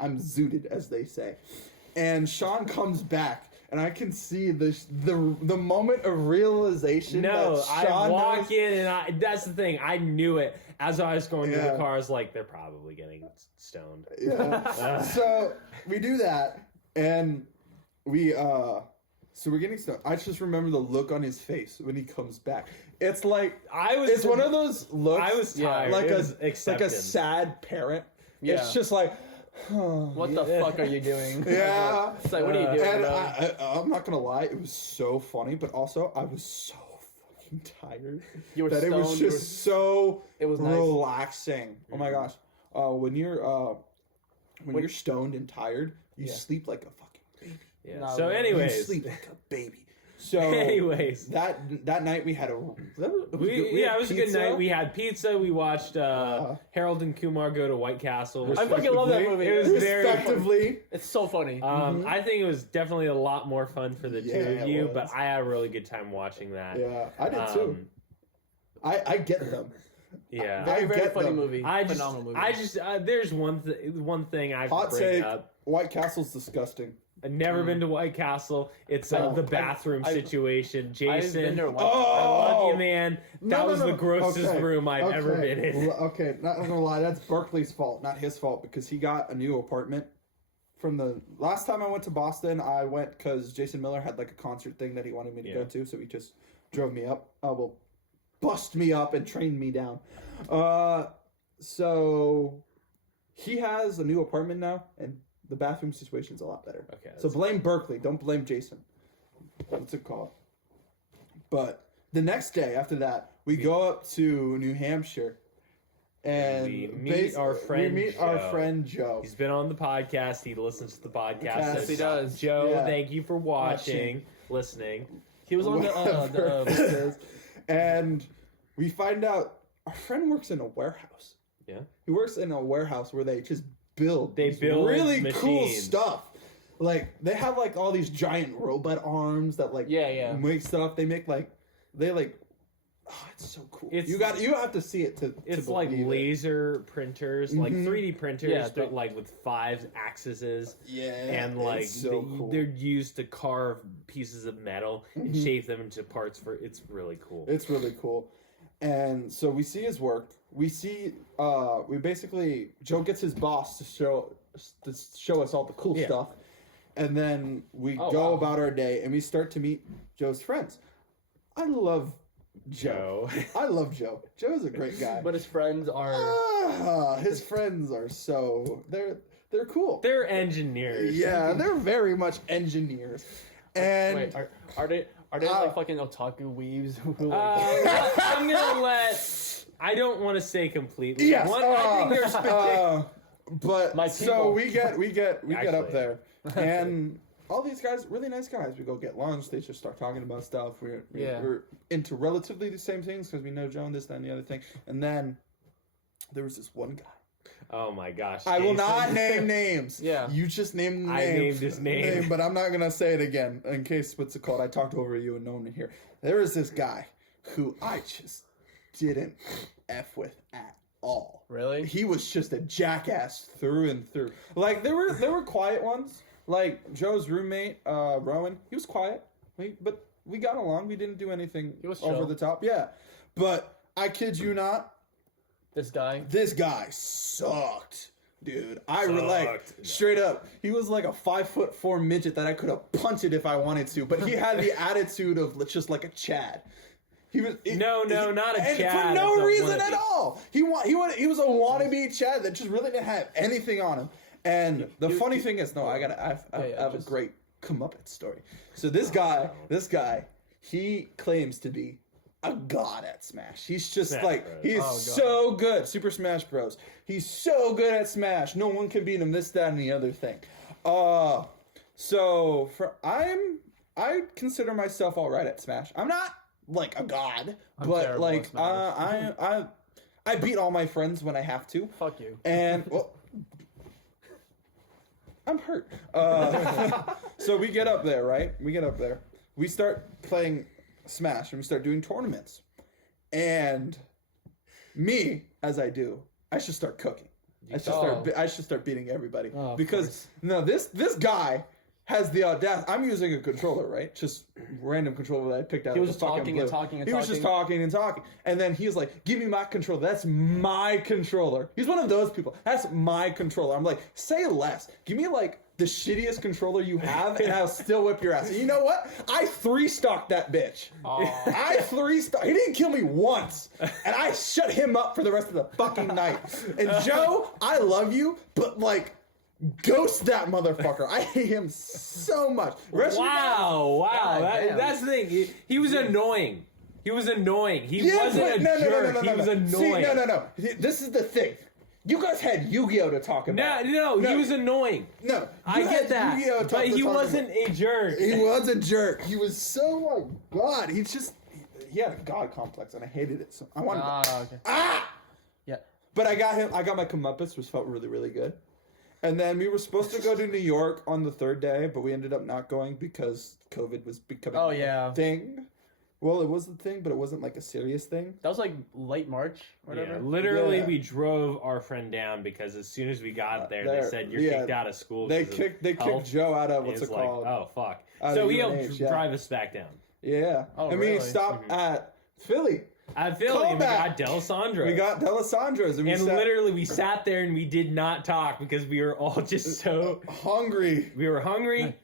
zooted, as they say, and Sean comes back, and I can see the moment of realization. No, that I Sean walk knows- in and that's the thing. I knew it as I was going through Yeah. the car. I was like, they're probably getting stoned. Yeah. So we do that, and we so we're getting stoned. I just remember the look on his face when he comes back. It's like it's one of those looks. I was tired. like It a was accepted. sad parent. Yeah. It's just like, What the fuck are you doing? yeah. It's like, what are you doing, And bro? I'm not gonna lie, it was so funny, but also I was so fucking tired You were that stoned. it was just so It was nice. relaxing. Oh my gosh, when you're stoned and tired, you Yeah. sleep like a fucking baby. Yeah. Nah, So, bro. You anyways, sleep like a baby. So anyways, that night we had a it was a good pizza. night. We had pizza. We watched Harold and Kumar go to White Castle. I fucking love that movie. It was very respectively. It's so funny. I think it was definitely a lot more fun for the Yeah, two it of you, was. but I had a really good time watching that. Yeah, I did too. Um, I get them. Yeah. very, very get funny them. movie. I just, Phenomenal movie. I just, there's one thing I Hot bring take. up. White Castle's disgusting. I've never been to White Castle. It's Oh, the bathroom I've- situation. I've Jason, been there once. I love you, man. That No, was no, the no. grossest Okay, room I've ever okay. been in. Okay, not gonna lie, that's Berkeley's fault, not his fault, because he got a new apartment. From the last time I went to Boston, I went because Jason Miller had like a concert thing that he wanted me to Yeah. go to, so he just drove me up. Bust me up and trained me down. So he has a new apartment now, and the bathroom situation's a lot better. Okay. So blame Berkeley, don't blame Jason. What's it called? But the next day after that, we go up to New Hampshire, and We meet our friend We meet our Joe. friend Joe. He's been on the podcast. He listens to the podcast. Yes, he does. Joe, Yeah. thank you for watching, listening. He was on Whatever this the is. And we find out our friend works in a warehouse. Yeah. He works in a warehouse where they just build They these build really cool machines. stuff. Like they have like all these giant robot arms that like Yeah. make stuff. They make like it's so cool. It's- you have to see it to It's to like believe it. laser printers, like Mhm. 3D printers, Yeah, but like with 5 axes. Yeah, And like it's so cool. they're used to carve pieces of metal and Mhm. shape them into parts for. It's really cool. It's really cool. And so we see his work. We see we basically Joe gets his boss to show us all the cool Yeah. stuff. And then we Oh, go wow. about our day and we start to meet Joe's friends. I love Joe. I love Joe. Joe's a great guy. But his friends are. His friends are so they're cool. They're engineers. Yeah, they're very much engineers. And Wait, are they like fucking otaku weaves? Who like, I'm gonna let. I don't want to say completely. yes, I think there's but My so people. we get up Actually. there, and all these guys, really nice guys. We go get lunch. They just start talking about stuff. We're into relatively the same things because we know Joe and this, that, and the other thing. And then there was this one guy Oh my gosh. I will Jason. not name names. Yeah. You just named the I name. named his name. But I'm not going to say it again in case, what's it called? I talked over you and no one would hear. There is this guy who I just didn't F with at all. Really? He was just a jackass through and through. Like, there were quiet ones. Like, Joe's roommate, Rowan, he was quiet. But we got along. We didn't do anything He was over chill. the top. Yeah. But I kid you not, This guy. this guy sucked, dude. Sucked. Straight up. He was like a 5'4" midget that I could have punched if I wanted to, but he had the attitude of just like a Chad. He was No, not a and Chad. for it's no a reason wannabe. at all. He was a wannabe Chad that just really didn't have anything on him. And the funny thing is, I have a great comeuppance story. So this guy, he claims to be a god at Smash. He's just Smash like, Bros. he's so good. Super Smash Bros. He's so good at Smash. No one can beat him. This, that, and the other thing. So I consider myself all right at Smash. I'm not like a god, but terrible like at Smash. I beat all my friends when I have to. Fuck you. And well, I'm hurt. So we get up there, right? We start playing Smash and we start doing tournaments. And me, as I do, I should start cooking. I should start beating everybody Oh, of because course. no, this guy has the audacity. I'm using a controller, right? Just random controller that I picked out. He of was the just fucking talking blue. and talking and He was just talking and talking, and then he's like, "Give me my controller. That's my controller." He's one of those people. That's my controller. I'm like, say less. Give me like the shittiest controller you have, and I'll still whip your ass. And you know what? I 3-stocked that bitch. I 3-stocked. He didn't kill me once, and I shut him up for the rest of the fucking night. And Joe, I love you, but like, ghost that motherfucker. I hate him so much. Wow. damn. That's the thing. He was annoying. He wasn't a but jerk. He was annoying. See, no. This is the thing. You guys had Yu-Gi-Oh to talk about. No, he was annoying. No, I you get had that, Yu-Gi-Oh but he talk wasn't a jerk. He was a jerk. He was so like God. He had a God complex, and I hated it. So I wanted. Okay. Yeah. But I got him. I got my comeuppance, which felt really, really good. And then we were supposed to go to New York on the third day, but we ended up not going because COVID was becoming a thing. Well, it was the thing, but it wasn't like a serious thing. That was like late March or whatever. Yeah, literally, Yeah. we drove our friend down because as soon as we got there, they said you're yeah. kicked out of school. They 'cause of kicked health." Joe out of And what's it's it like, called? oh fuck! Out So of he helped UNH, yeah. drive us back down. Yeah. Oh, and we really? stopped at Philly. I feel like we Callback. got Delisandro. We got Delisandro's and we and sat literally we sat there and we did not talk because we were all just so hungry. we were hungry.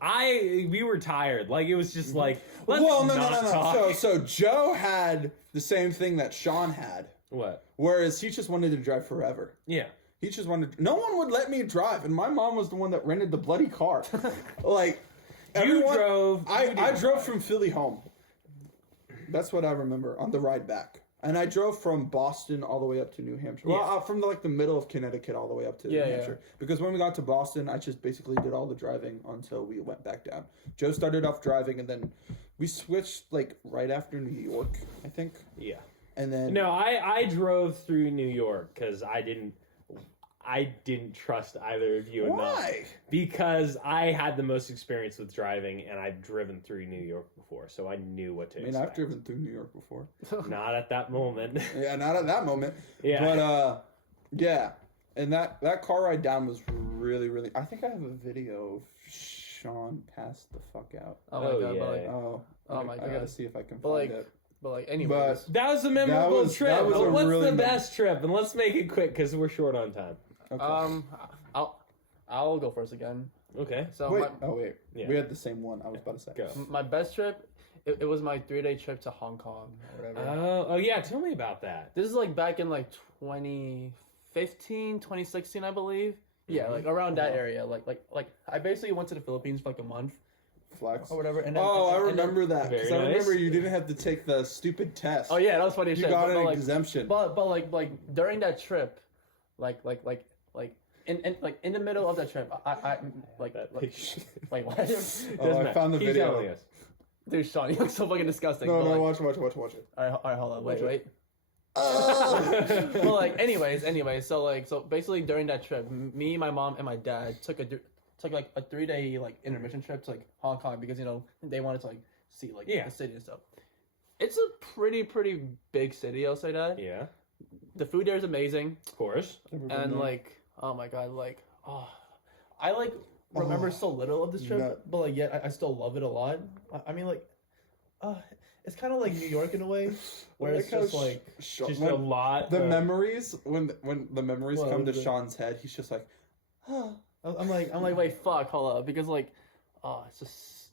We were tired. Like it was just like let's Well, no. talk. So Joe had the same thing that Sean had, What? whereas he just wanted to drive forever. Yeah. He just wanted. No one would let me drive, and my mom was the one that rented the bloody car. Like everyone, drove. I drove from Philly home. That's what I remember on the ride back. And I drove from Boston all the way up to New Hampshire. Yeah. Well, from the middle of Connecticut all the way up to New Hampshire. Because when we got to Boston, I just basically did all the driving until we went back down. Joe started off driving, and then we switched like right after New York, I think. Yeah. And then No, I drove through New York because I didn't trust either of you enough. Why? Because I had the most experience with driving and I've driven through New York before, so I knew what to I mean, expect. I've driven through New York before. Not at that moment. Yeah, not at that moment. Yeah. But yeah. And that car ride down was really, really. I think I have a video of Sean passed the fuck out. Oh my Oh, god, yeah. but like, Oh my I god. gotta see if I can But find like, it. but like, anyways. That was a memorable trip. that was a What's really the best trip? And let's make it quick because we're short on time. Okay. I'll go first again. Okay. So wait. Wait. Yeah. We had the same one. I was about to say. Go. my best trip, it was my 3-day trip to Hong Kong or whatever. Oh yeah, tell me about that. This is like back in like 2015, 2016, I believe. Yeah, like around that area. Like I basically went to the Philippines for like a month Flex. or whatever. And then, Oh, I and then- remember that. Because Very I nice. remember you didn't have to take the stupid test. Oh yeah, that was funny as You shit. got but, an like, exemption. But like during that trip, like in the middle of that trip, I like wait what? Oh, I found the Keep video. telling us. Dude, Sean, you look so fucking disgusting. No, but, no, like, watch it. All right, hold on. Wait. Oh, Well, like, anyways, so basically during that trip, me, my mom, and my dad took like a 3-day like intermission trip to like Hong Kong because they wanted to like see like the city and stuff. It's a pretty big city, I'll say that. Yeah. The food there is amazing, Of course. and like, oh my god, like, I like remember so little of this trip, but like yet I still love it a lot. I mean, like, it's kind of like New York in a way, where it's just like Just a lot. The memories when the memories What come to was it? Sean's head, he's just like, oh. I'm like, wait, fuck, hold up, because like, it's just,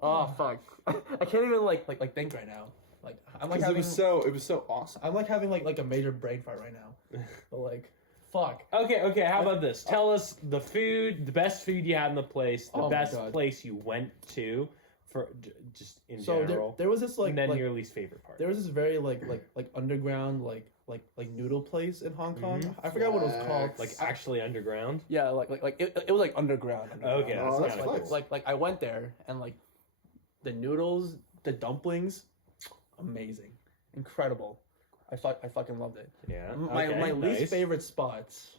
fuck, I can't even like think right now. Like, I'm like having, it was so awesome. I'm like having like a major brain fart right now, but like, fuck. Okay. How about this? Tell us the best food you had in the place, the Oh my best God. place you went to, for just in So general. there was this like, and then like your least favorite part. there was this very like underground like noodle place in Hong Kong. I forgot what it was called. Like actually underground. Yeah, like it was like underground. Okay, that's that's kinda nice. cool. Like I went there and like the noodles, the dumplings, amazing, incredible. I fucking loved it. Yeah. My okay, least nice. favorite spots.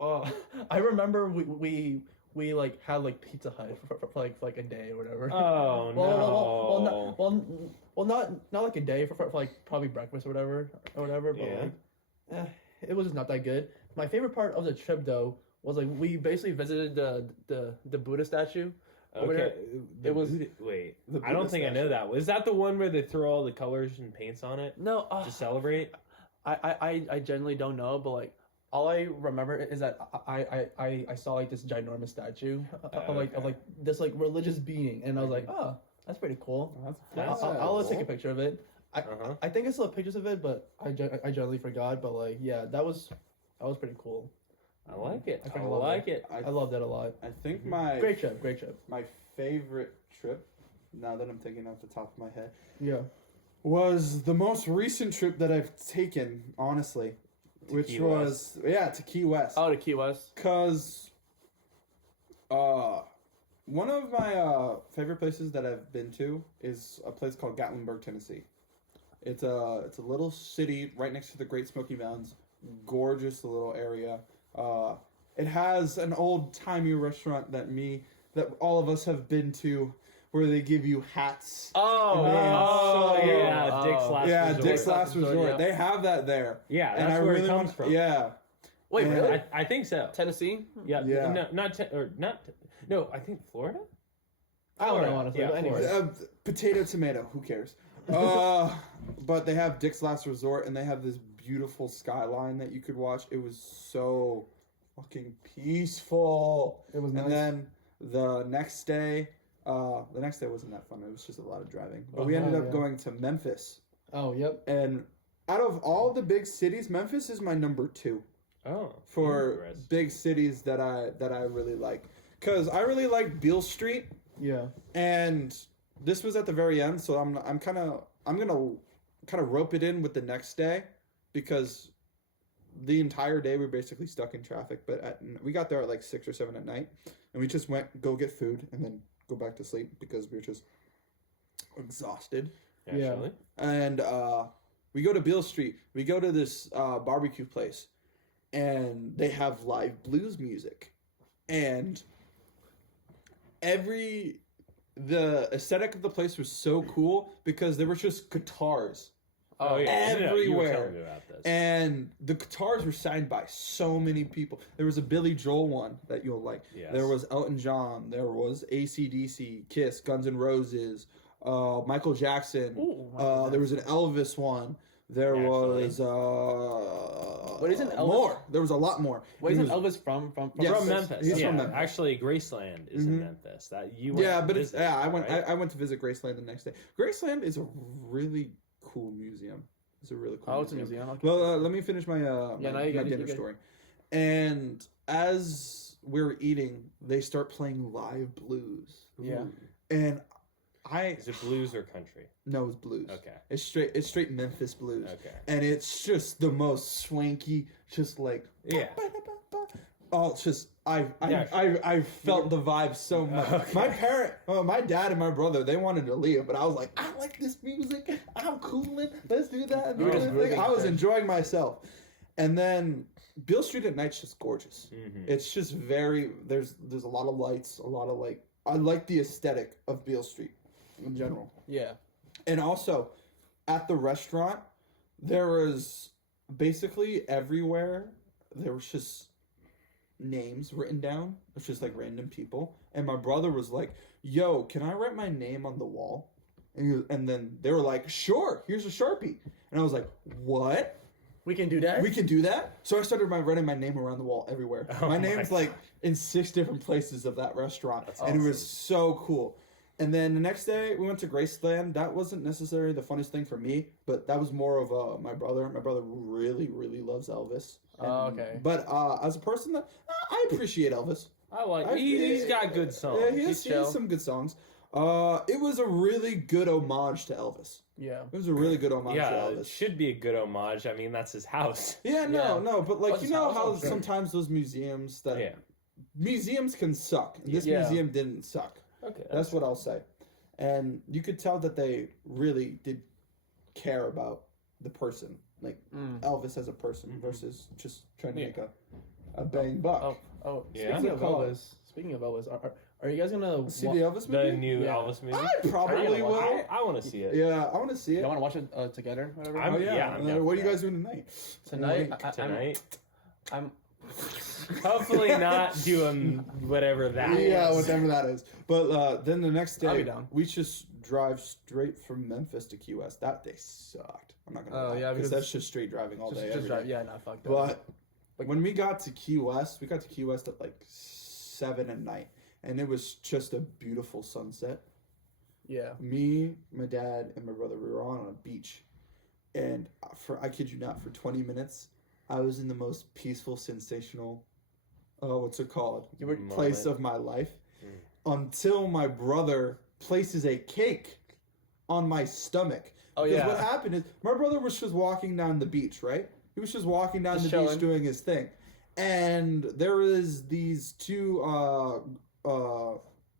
I remember we like had like Pizza Hut for like a day or whatever. Oh no. Well, not like a day for like probably breakfast or whatever. But Yeah. like, it was just not that good. My favorite part of the trip though was like we basically visited the Buddha statue. over Okay. there. It was- Wait. The I don't Buddha think I know that. Was that the one where they throw all the colors and paints on it No, to celebrate? I generally don't know, but like all I remember is that I saw like this ginormous statue of like this like religious being, and I was like, oh, that's pretty cool. That's I'll take a cool. picture of it. Uh-huh. I think I still have pictures of it, but I generally forgot. But like, yeah, that was pretty cool. I like it. I I kinda love like it. I loved it a lot. I think my Great trip. my favorite trip, now that I'm thinking off the top of my head, Yeah. was the most recent trip that I've taken, honestly, which Key was to Key West. Oh, to Key West. Cause, one of my favorite places that I've been to is a place called Gatlinburg, Tennessee. It's a little city right next to the Great Smoky Mountains. Gorgeous little area. It has an old timey restaurant that all of us have been to, where they give you hats. Oh, Yeah, Dick's Last Resort. Dick's Last Resort. Yeah. They have that there. Yeah, and that's I where really it comes want, from. Yeah. Wait, Yeah. really? I think so. Tennessee? Yeah. Yeah. No, not. No, I think Florida. I don't know Florida. honestly. Yeah, but anyways. Florida. Potato, tomato. Who cares? But they have Dick's Last Resort, and they have this beautiful skyline that you could watch. It was so fucking peaceful. It was And nice. then the next day wasn't that fun. It was just a lot of driving. But we Oh, ended up yeah. going to Memphis. Oh, yep. And out of all the big cities, Memphis is my number 2 Oh. for interesting. big cities that I really like. Cause I really like Beale Street, Yeah. and this was at the very end, so I'm gonna kind of rope it in with the next day, because the entire day we're basically stuck in traffic. But we got there at like 6 or 7 at night, and we just go get food and then go back to sleep because we were just exhausted. Actually. And we go to Beale Street. We go to this barbecue place, and they have live blues music, and the aesthetic of the place was so cool because there were just guitars. Oh yeah. No, you were everywhere. telling me about this. And the guitars were signed by so many people. There was a Billy Joel one that you'll like. Yes. There was Elton John. There was AC/DC, Kiss, Guns N' Roses, Michael Jackson. Ooh, Michael There was an Elvis one. There Actually. was What isn't Elvis- more. There was a lot more. Wait, He isn't was- Elvis from Yes. From Memphis. He's yeah. from Memphis. Actually, Graceland is in Mhm. Memphis. That you went Yeah, to but it's, visit, yeah, I went. right? I went to visit Graceland the next day. Graceland is a really cool museum. It's a really cool. Oh, it's a museum. Okay. Well, let me finish my no, you my got it, dinner you got it. story. And as we're eating, they start playing live blues. Yeah. And Is it blues or country? no, it's blues. Okay. It's straight Memphis blues. Okay. And it's just the most swanky, just like Yeah. oh, it's just I felt the vibe so much. Okay. My dad and my brother, they wanted to leave, but I was like, I like this music. I'm cooling. Let's do that. You were just grooving I was to it. enjoying myself. And then Beale Street at night's just gorgeous. Mhm. It's just there's a lot of lights, a lot of like, I like the aesthetic of Beale Street in general. Yeah. And also, at the restaurant, there was basically everywhere, there was just names written down. It's just like random people. And my brother was like, yo, can I write my name on the wall? And then they were like, sure, here's a Sharpie. And I was like, what? We can do that? We can do that? So I started writing my name around the wall everywhere. Oh my my name's like in 6 different places of that restaurant. That's and it was awesome. so cool. And then the next day we went to Graceland. That wasn't necessarily the funniest thing for me, but that was more of my brother. My brother really, really loves Elvis. Oh, okay. But as a person, that I appreciate Elvis. I like. I- He's got good songs. Yeah, he He's has chill. some good songs. It was a really good homage to Elvis. Yeah. It was a really good homage to Yeah, Elvis. it should be a good homage. I mean, that's his house. Yeah, Yeah. but like That's you his know house, how I'm sure. sometimes those museums that Yeah. museums can suck. And this Yeah. museum didn't suck. Okay. That's what I'll say. And you could tell that they really did care about the person, like Elvis as a person, versus just trying to Yeah. make a bang buck. Oh. Yeah. Speaking of Elvis, are you guys gonna See the Elvis movie? The new Yeah. Elvis movie. I probably will. I want to see it. Yeah, I want to see it. You want to watch it together? Whatever. I'm- Oh yeah. yeah, I'm down What are for you guys doing tonight? Tonight. Tonight. I'm. Hopefully not doing whatever that Yeah, was. whatever that is. But then the next I'll day, be down. we just drive straight from Memphis to Key West. That day sucked. I'm not gonna Oh, lie, yeah, because because that's just straight driving all day. Just every drive. day. Yeah, not fuck that. But Like- when we got to Key West, at like 7 at night, and it was just a beautiful sunset. Yeah. Me, my dad, and my brother, we were on a beach, and I kid you not, for 20 minutes, I was in the most peaceful, sensational, what's it called? You were Place of my life, Mm. until my brother places a cake on my stomach. Oh, Because yeah. what happened is my brother was just walking down the beach, right? He was just walking down Just the beach chilling. doing his thing, and there was these two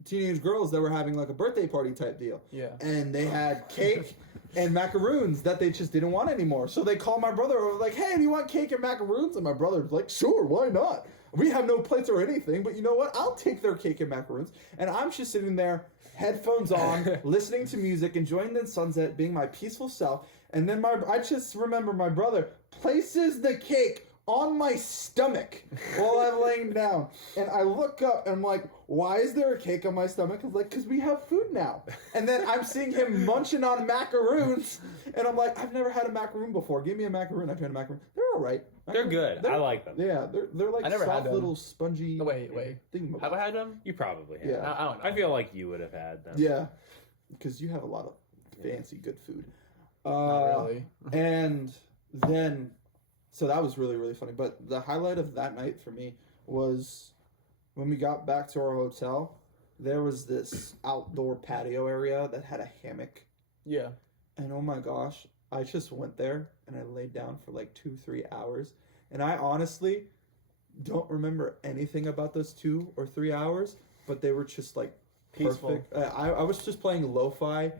teenage girls that were having like a birthday party type deal, Yeah. and they had cake and macaroons that they just didn't want anymore. So they called my brother over, like, "Hey, do you want cake and macaroons?" And my brother's like, "Sure, why not? We have no plates or anything, but you know what? I'll take their cake and macaroons." And I'm just sitting there, headphones on, listening to music, enjoying the sunset, being my peaceful self. And then I just remember my brother places the cake on my stomach while I'm laying down. And I look up and I'm like, why is there a cake on my stomach? I'm like, because we have food now. And then I'm seeing him munching on macaroons. And I'm like, I've never had a macaroon before. Give me a macaroon. I've had a macaroon. They're all right. They're good. I like them. Yeah, they're like I never had soft them. little spongy. No, wait. Thing. Have I had them? You probably have. Yeah. I don't know. I feel like you would have had them. Yeah, because you have a lot of fancy good food. Not really. And then, so that was really, really funny. But the highlight of that night for me was when we got back to our hotel, there was this outdoor patio area that had a hammock. Yeah. And oh my gosh, I just went there and I laid down for like 2-3 hours. And I honestly don't remember anything about those 2 or 3 hours, but they were just like Peaceful. perfect. I was just playing lo-fi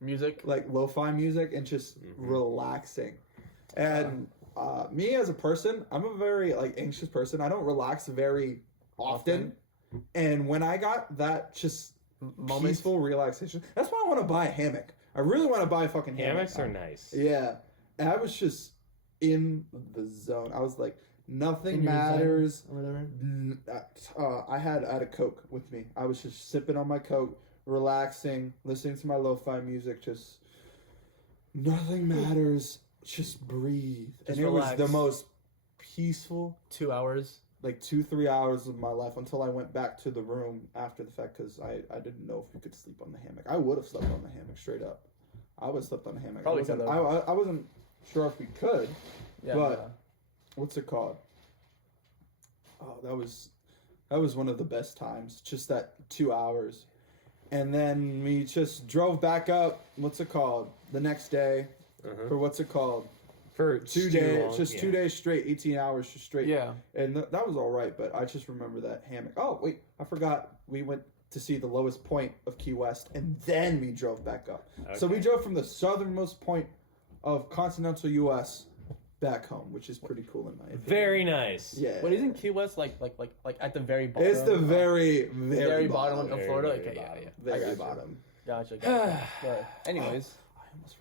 Music. music and just relaxing. And me as a person, I'm a very like anxious person. I don't relax very often. And when I got that just Moments. peaceful relaxation, that's why I want to buy a hammock. I really want to buy a fucking hammock. Hammocks are nice. Yeah. And I was just in the zone. I was like, nothing In your zen matters. or whatever. I had a Coke with me. I was just sipping on my Coke, relaxing, listening to my lo-fi music, just nothing matters. Just breathe. Just and it relax. was the most peaceful 2 hours. like 2-3 hours of my life until I went back to the room after the fact because I didn't know if we could sleep on the hammock. I would have slept on the hammock straight up. I would have slept on the hammock. Probably I wasn't, could've. I wasn't sure if we could. Yeah. But- What's it called? Oh, that was one of the best times. Just that 2 hours, and then we just drove back up. What's it called? The next day for what's it called? For 2 too days, long, just yeah. 2 days straight, 18 hours just straight. Yeah. And that was all right, but I just remember that hammock. Oh wait, I forgot. We went to see the lowest point of Key West, and then we drove back up. So we Okay. drove from the southernmost point of continental U.S. back home, which is pretty cool in my opinion. Very nice. Yeah. But isn't Key West like at the very bottom? It's the very bottom of Very, Florida. very Okay, yeah, bottom. yeah. I very gotcha. bottom. Gotcha. But anyways, I almost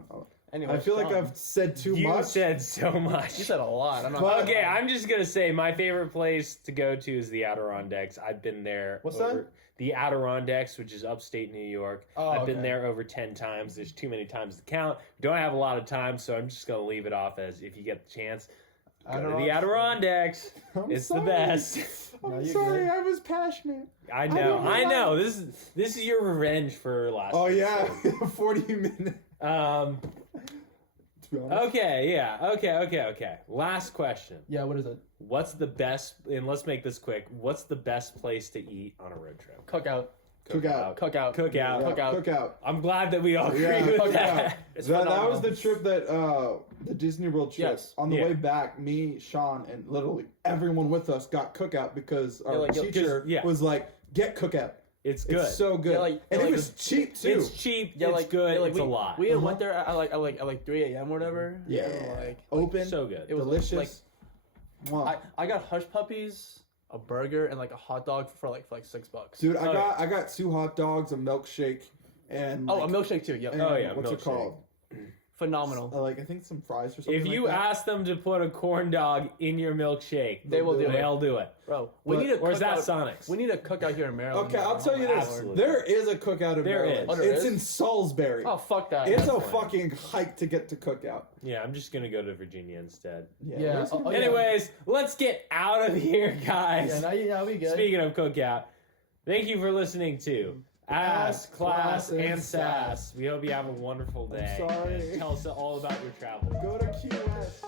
forgot. anyway. I feel like Sean, I've said too You much. said so much. you said a lot. I'm not. But- Okay, I'm just gonna say my favorite place to go to is the Adirondacks. I've been there. What's that? The Adirondacks, which is upstate New York. Oh, I've been okay. there over 10 times. There's too many times to count. We don't have a lot of time, so I'm just gonna leave it off as if you get the chance, go to the Adirondacks. I'm It's sorry. the best. No, I'm you're sorry, good. I was passionate. I didn't know. I realize- know. This is your revenge for last. Oh yeah, episode. 40 minutes. Um. To be honest. Okay. Yeah. Okay. Last question. Yeah. What is it? What's the best? And let's make this quick. What's the best place to eat on a road trip? Cookout. Cookout. Cookout. Cookout. Yeah, Cookout. Cookout. I'm glad that we all agree Yeah, with cookout. that. It's That phenomenal. was the trip that the Disney World trip. Yes. On the Yeah. way back, me, Sean, and literally everyone with us got Cookout because our like, yo, teacher 'cause- yeah. was like, "Get Cookout. It's good. It's so good, Yeah, like- and yeah, it like was cheap too." It's cheap. Yeah, it's like good. yeah, like it's we, a lot. We went there at like 3 a.m. or whatever. Yeah. And, like Open, So good. it was delicious. Mwah. I got hush puppies, a burger, and like a hot dog for like $6. Dude, Oh, I got 2 hot dogs, a milkshake, and Oh, like, a milkshake too. Yep. and Oh, yeah, what's it milkshake. called? Phenomenal. Like I think some fries or something. If you like that. ask them to put a corn dog in your milkshake, They will do it. They'll do it. Bro, we But- need a Or is that cookout. Sonic's? We need a cookout here in Maryland. Okay, I'll tell you this: Absolutely. there is a Cookout in There Maryland. is. Oh, there It's is? in Salisbury. Oh, fuck that. It's That's a fine. fucking hike to get to Cookout. Yeah, I'm just gonna go to Virginia instead. Yeah. where's Oh, it? yeah. Anyways, let's get out of here, guys. Yeah, we good. Speaking of cookout, thank you for listening to Ask, Class, and Sass. Sass. We hope you have a wonderful day. sorry. And tell us all about your travels. Go to Key West.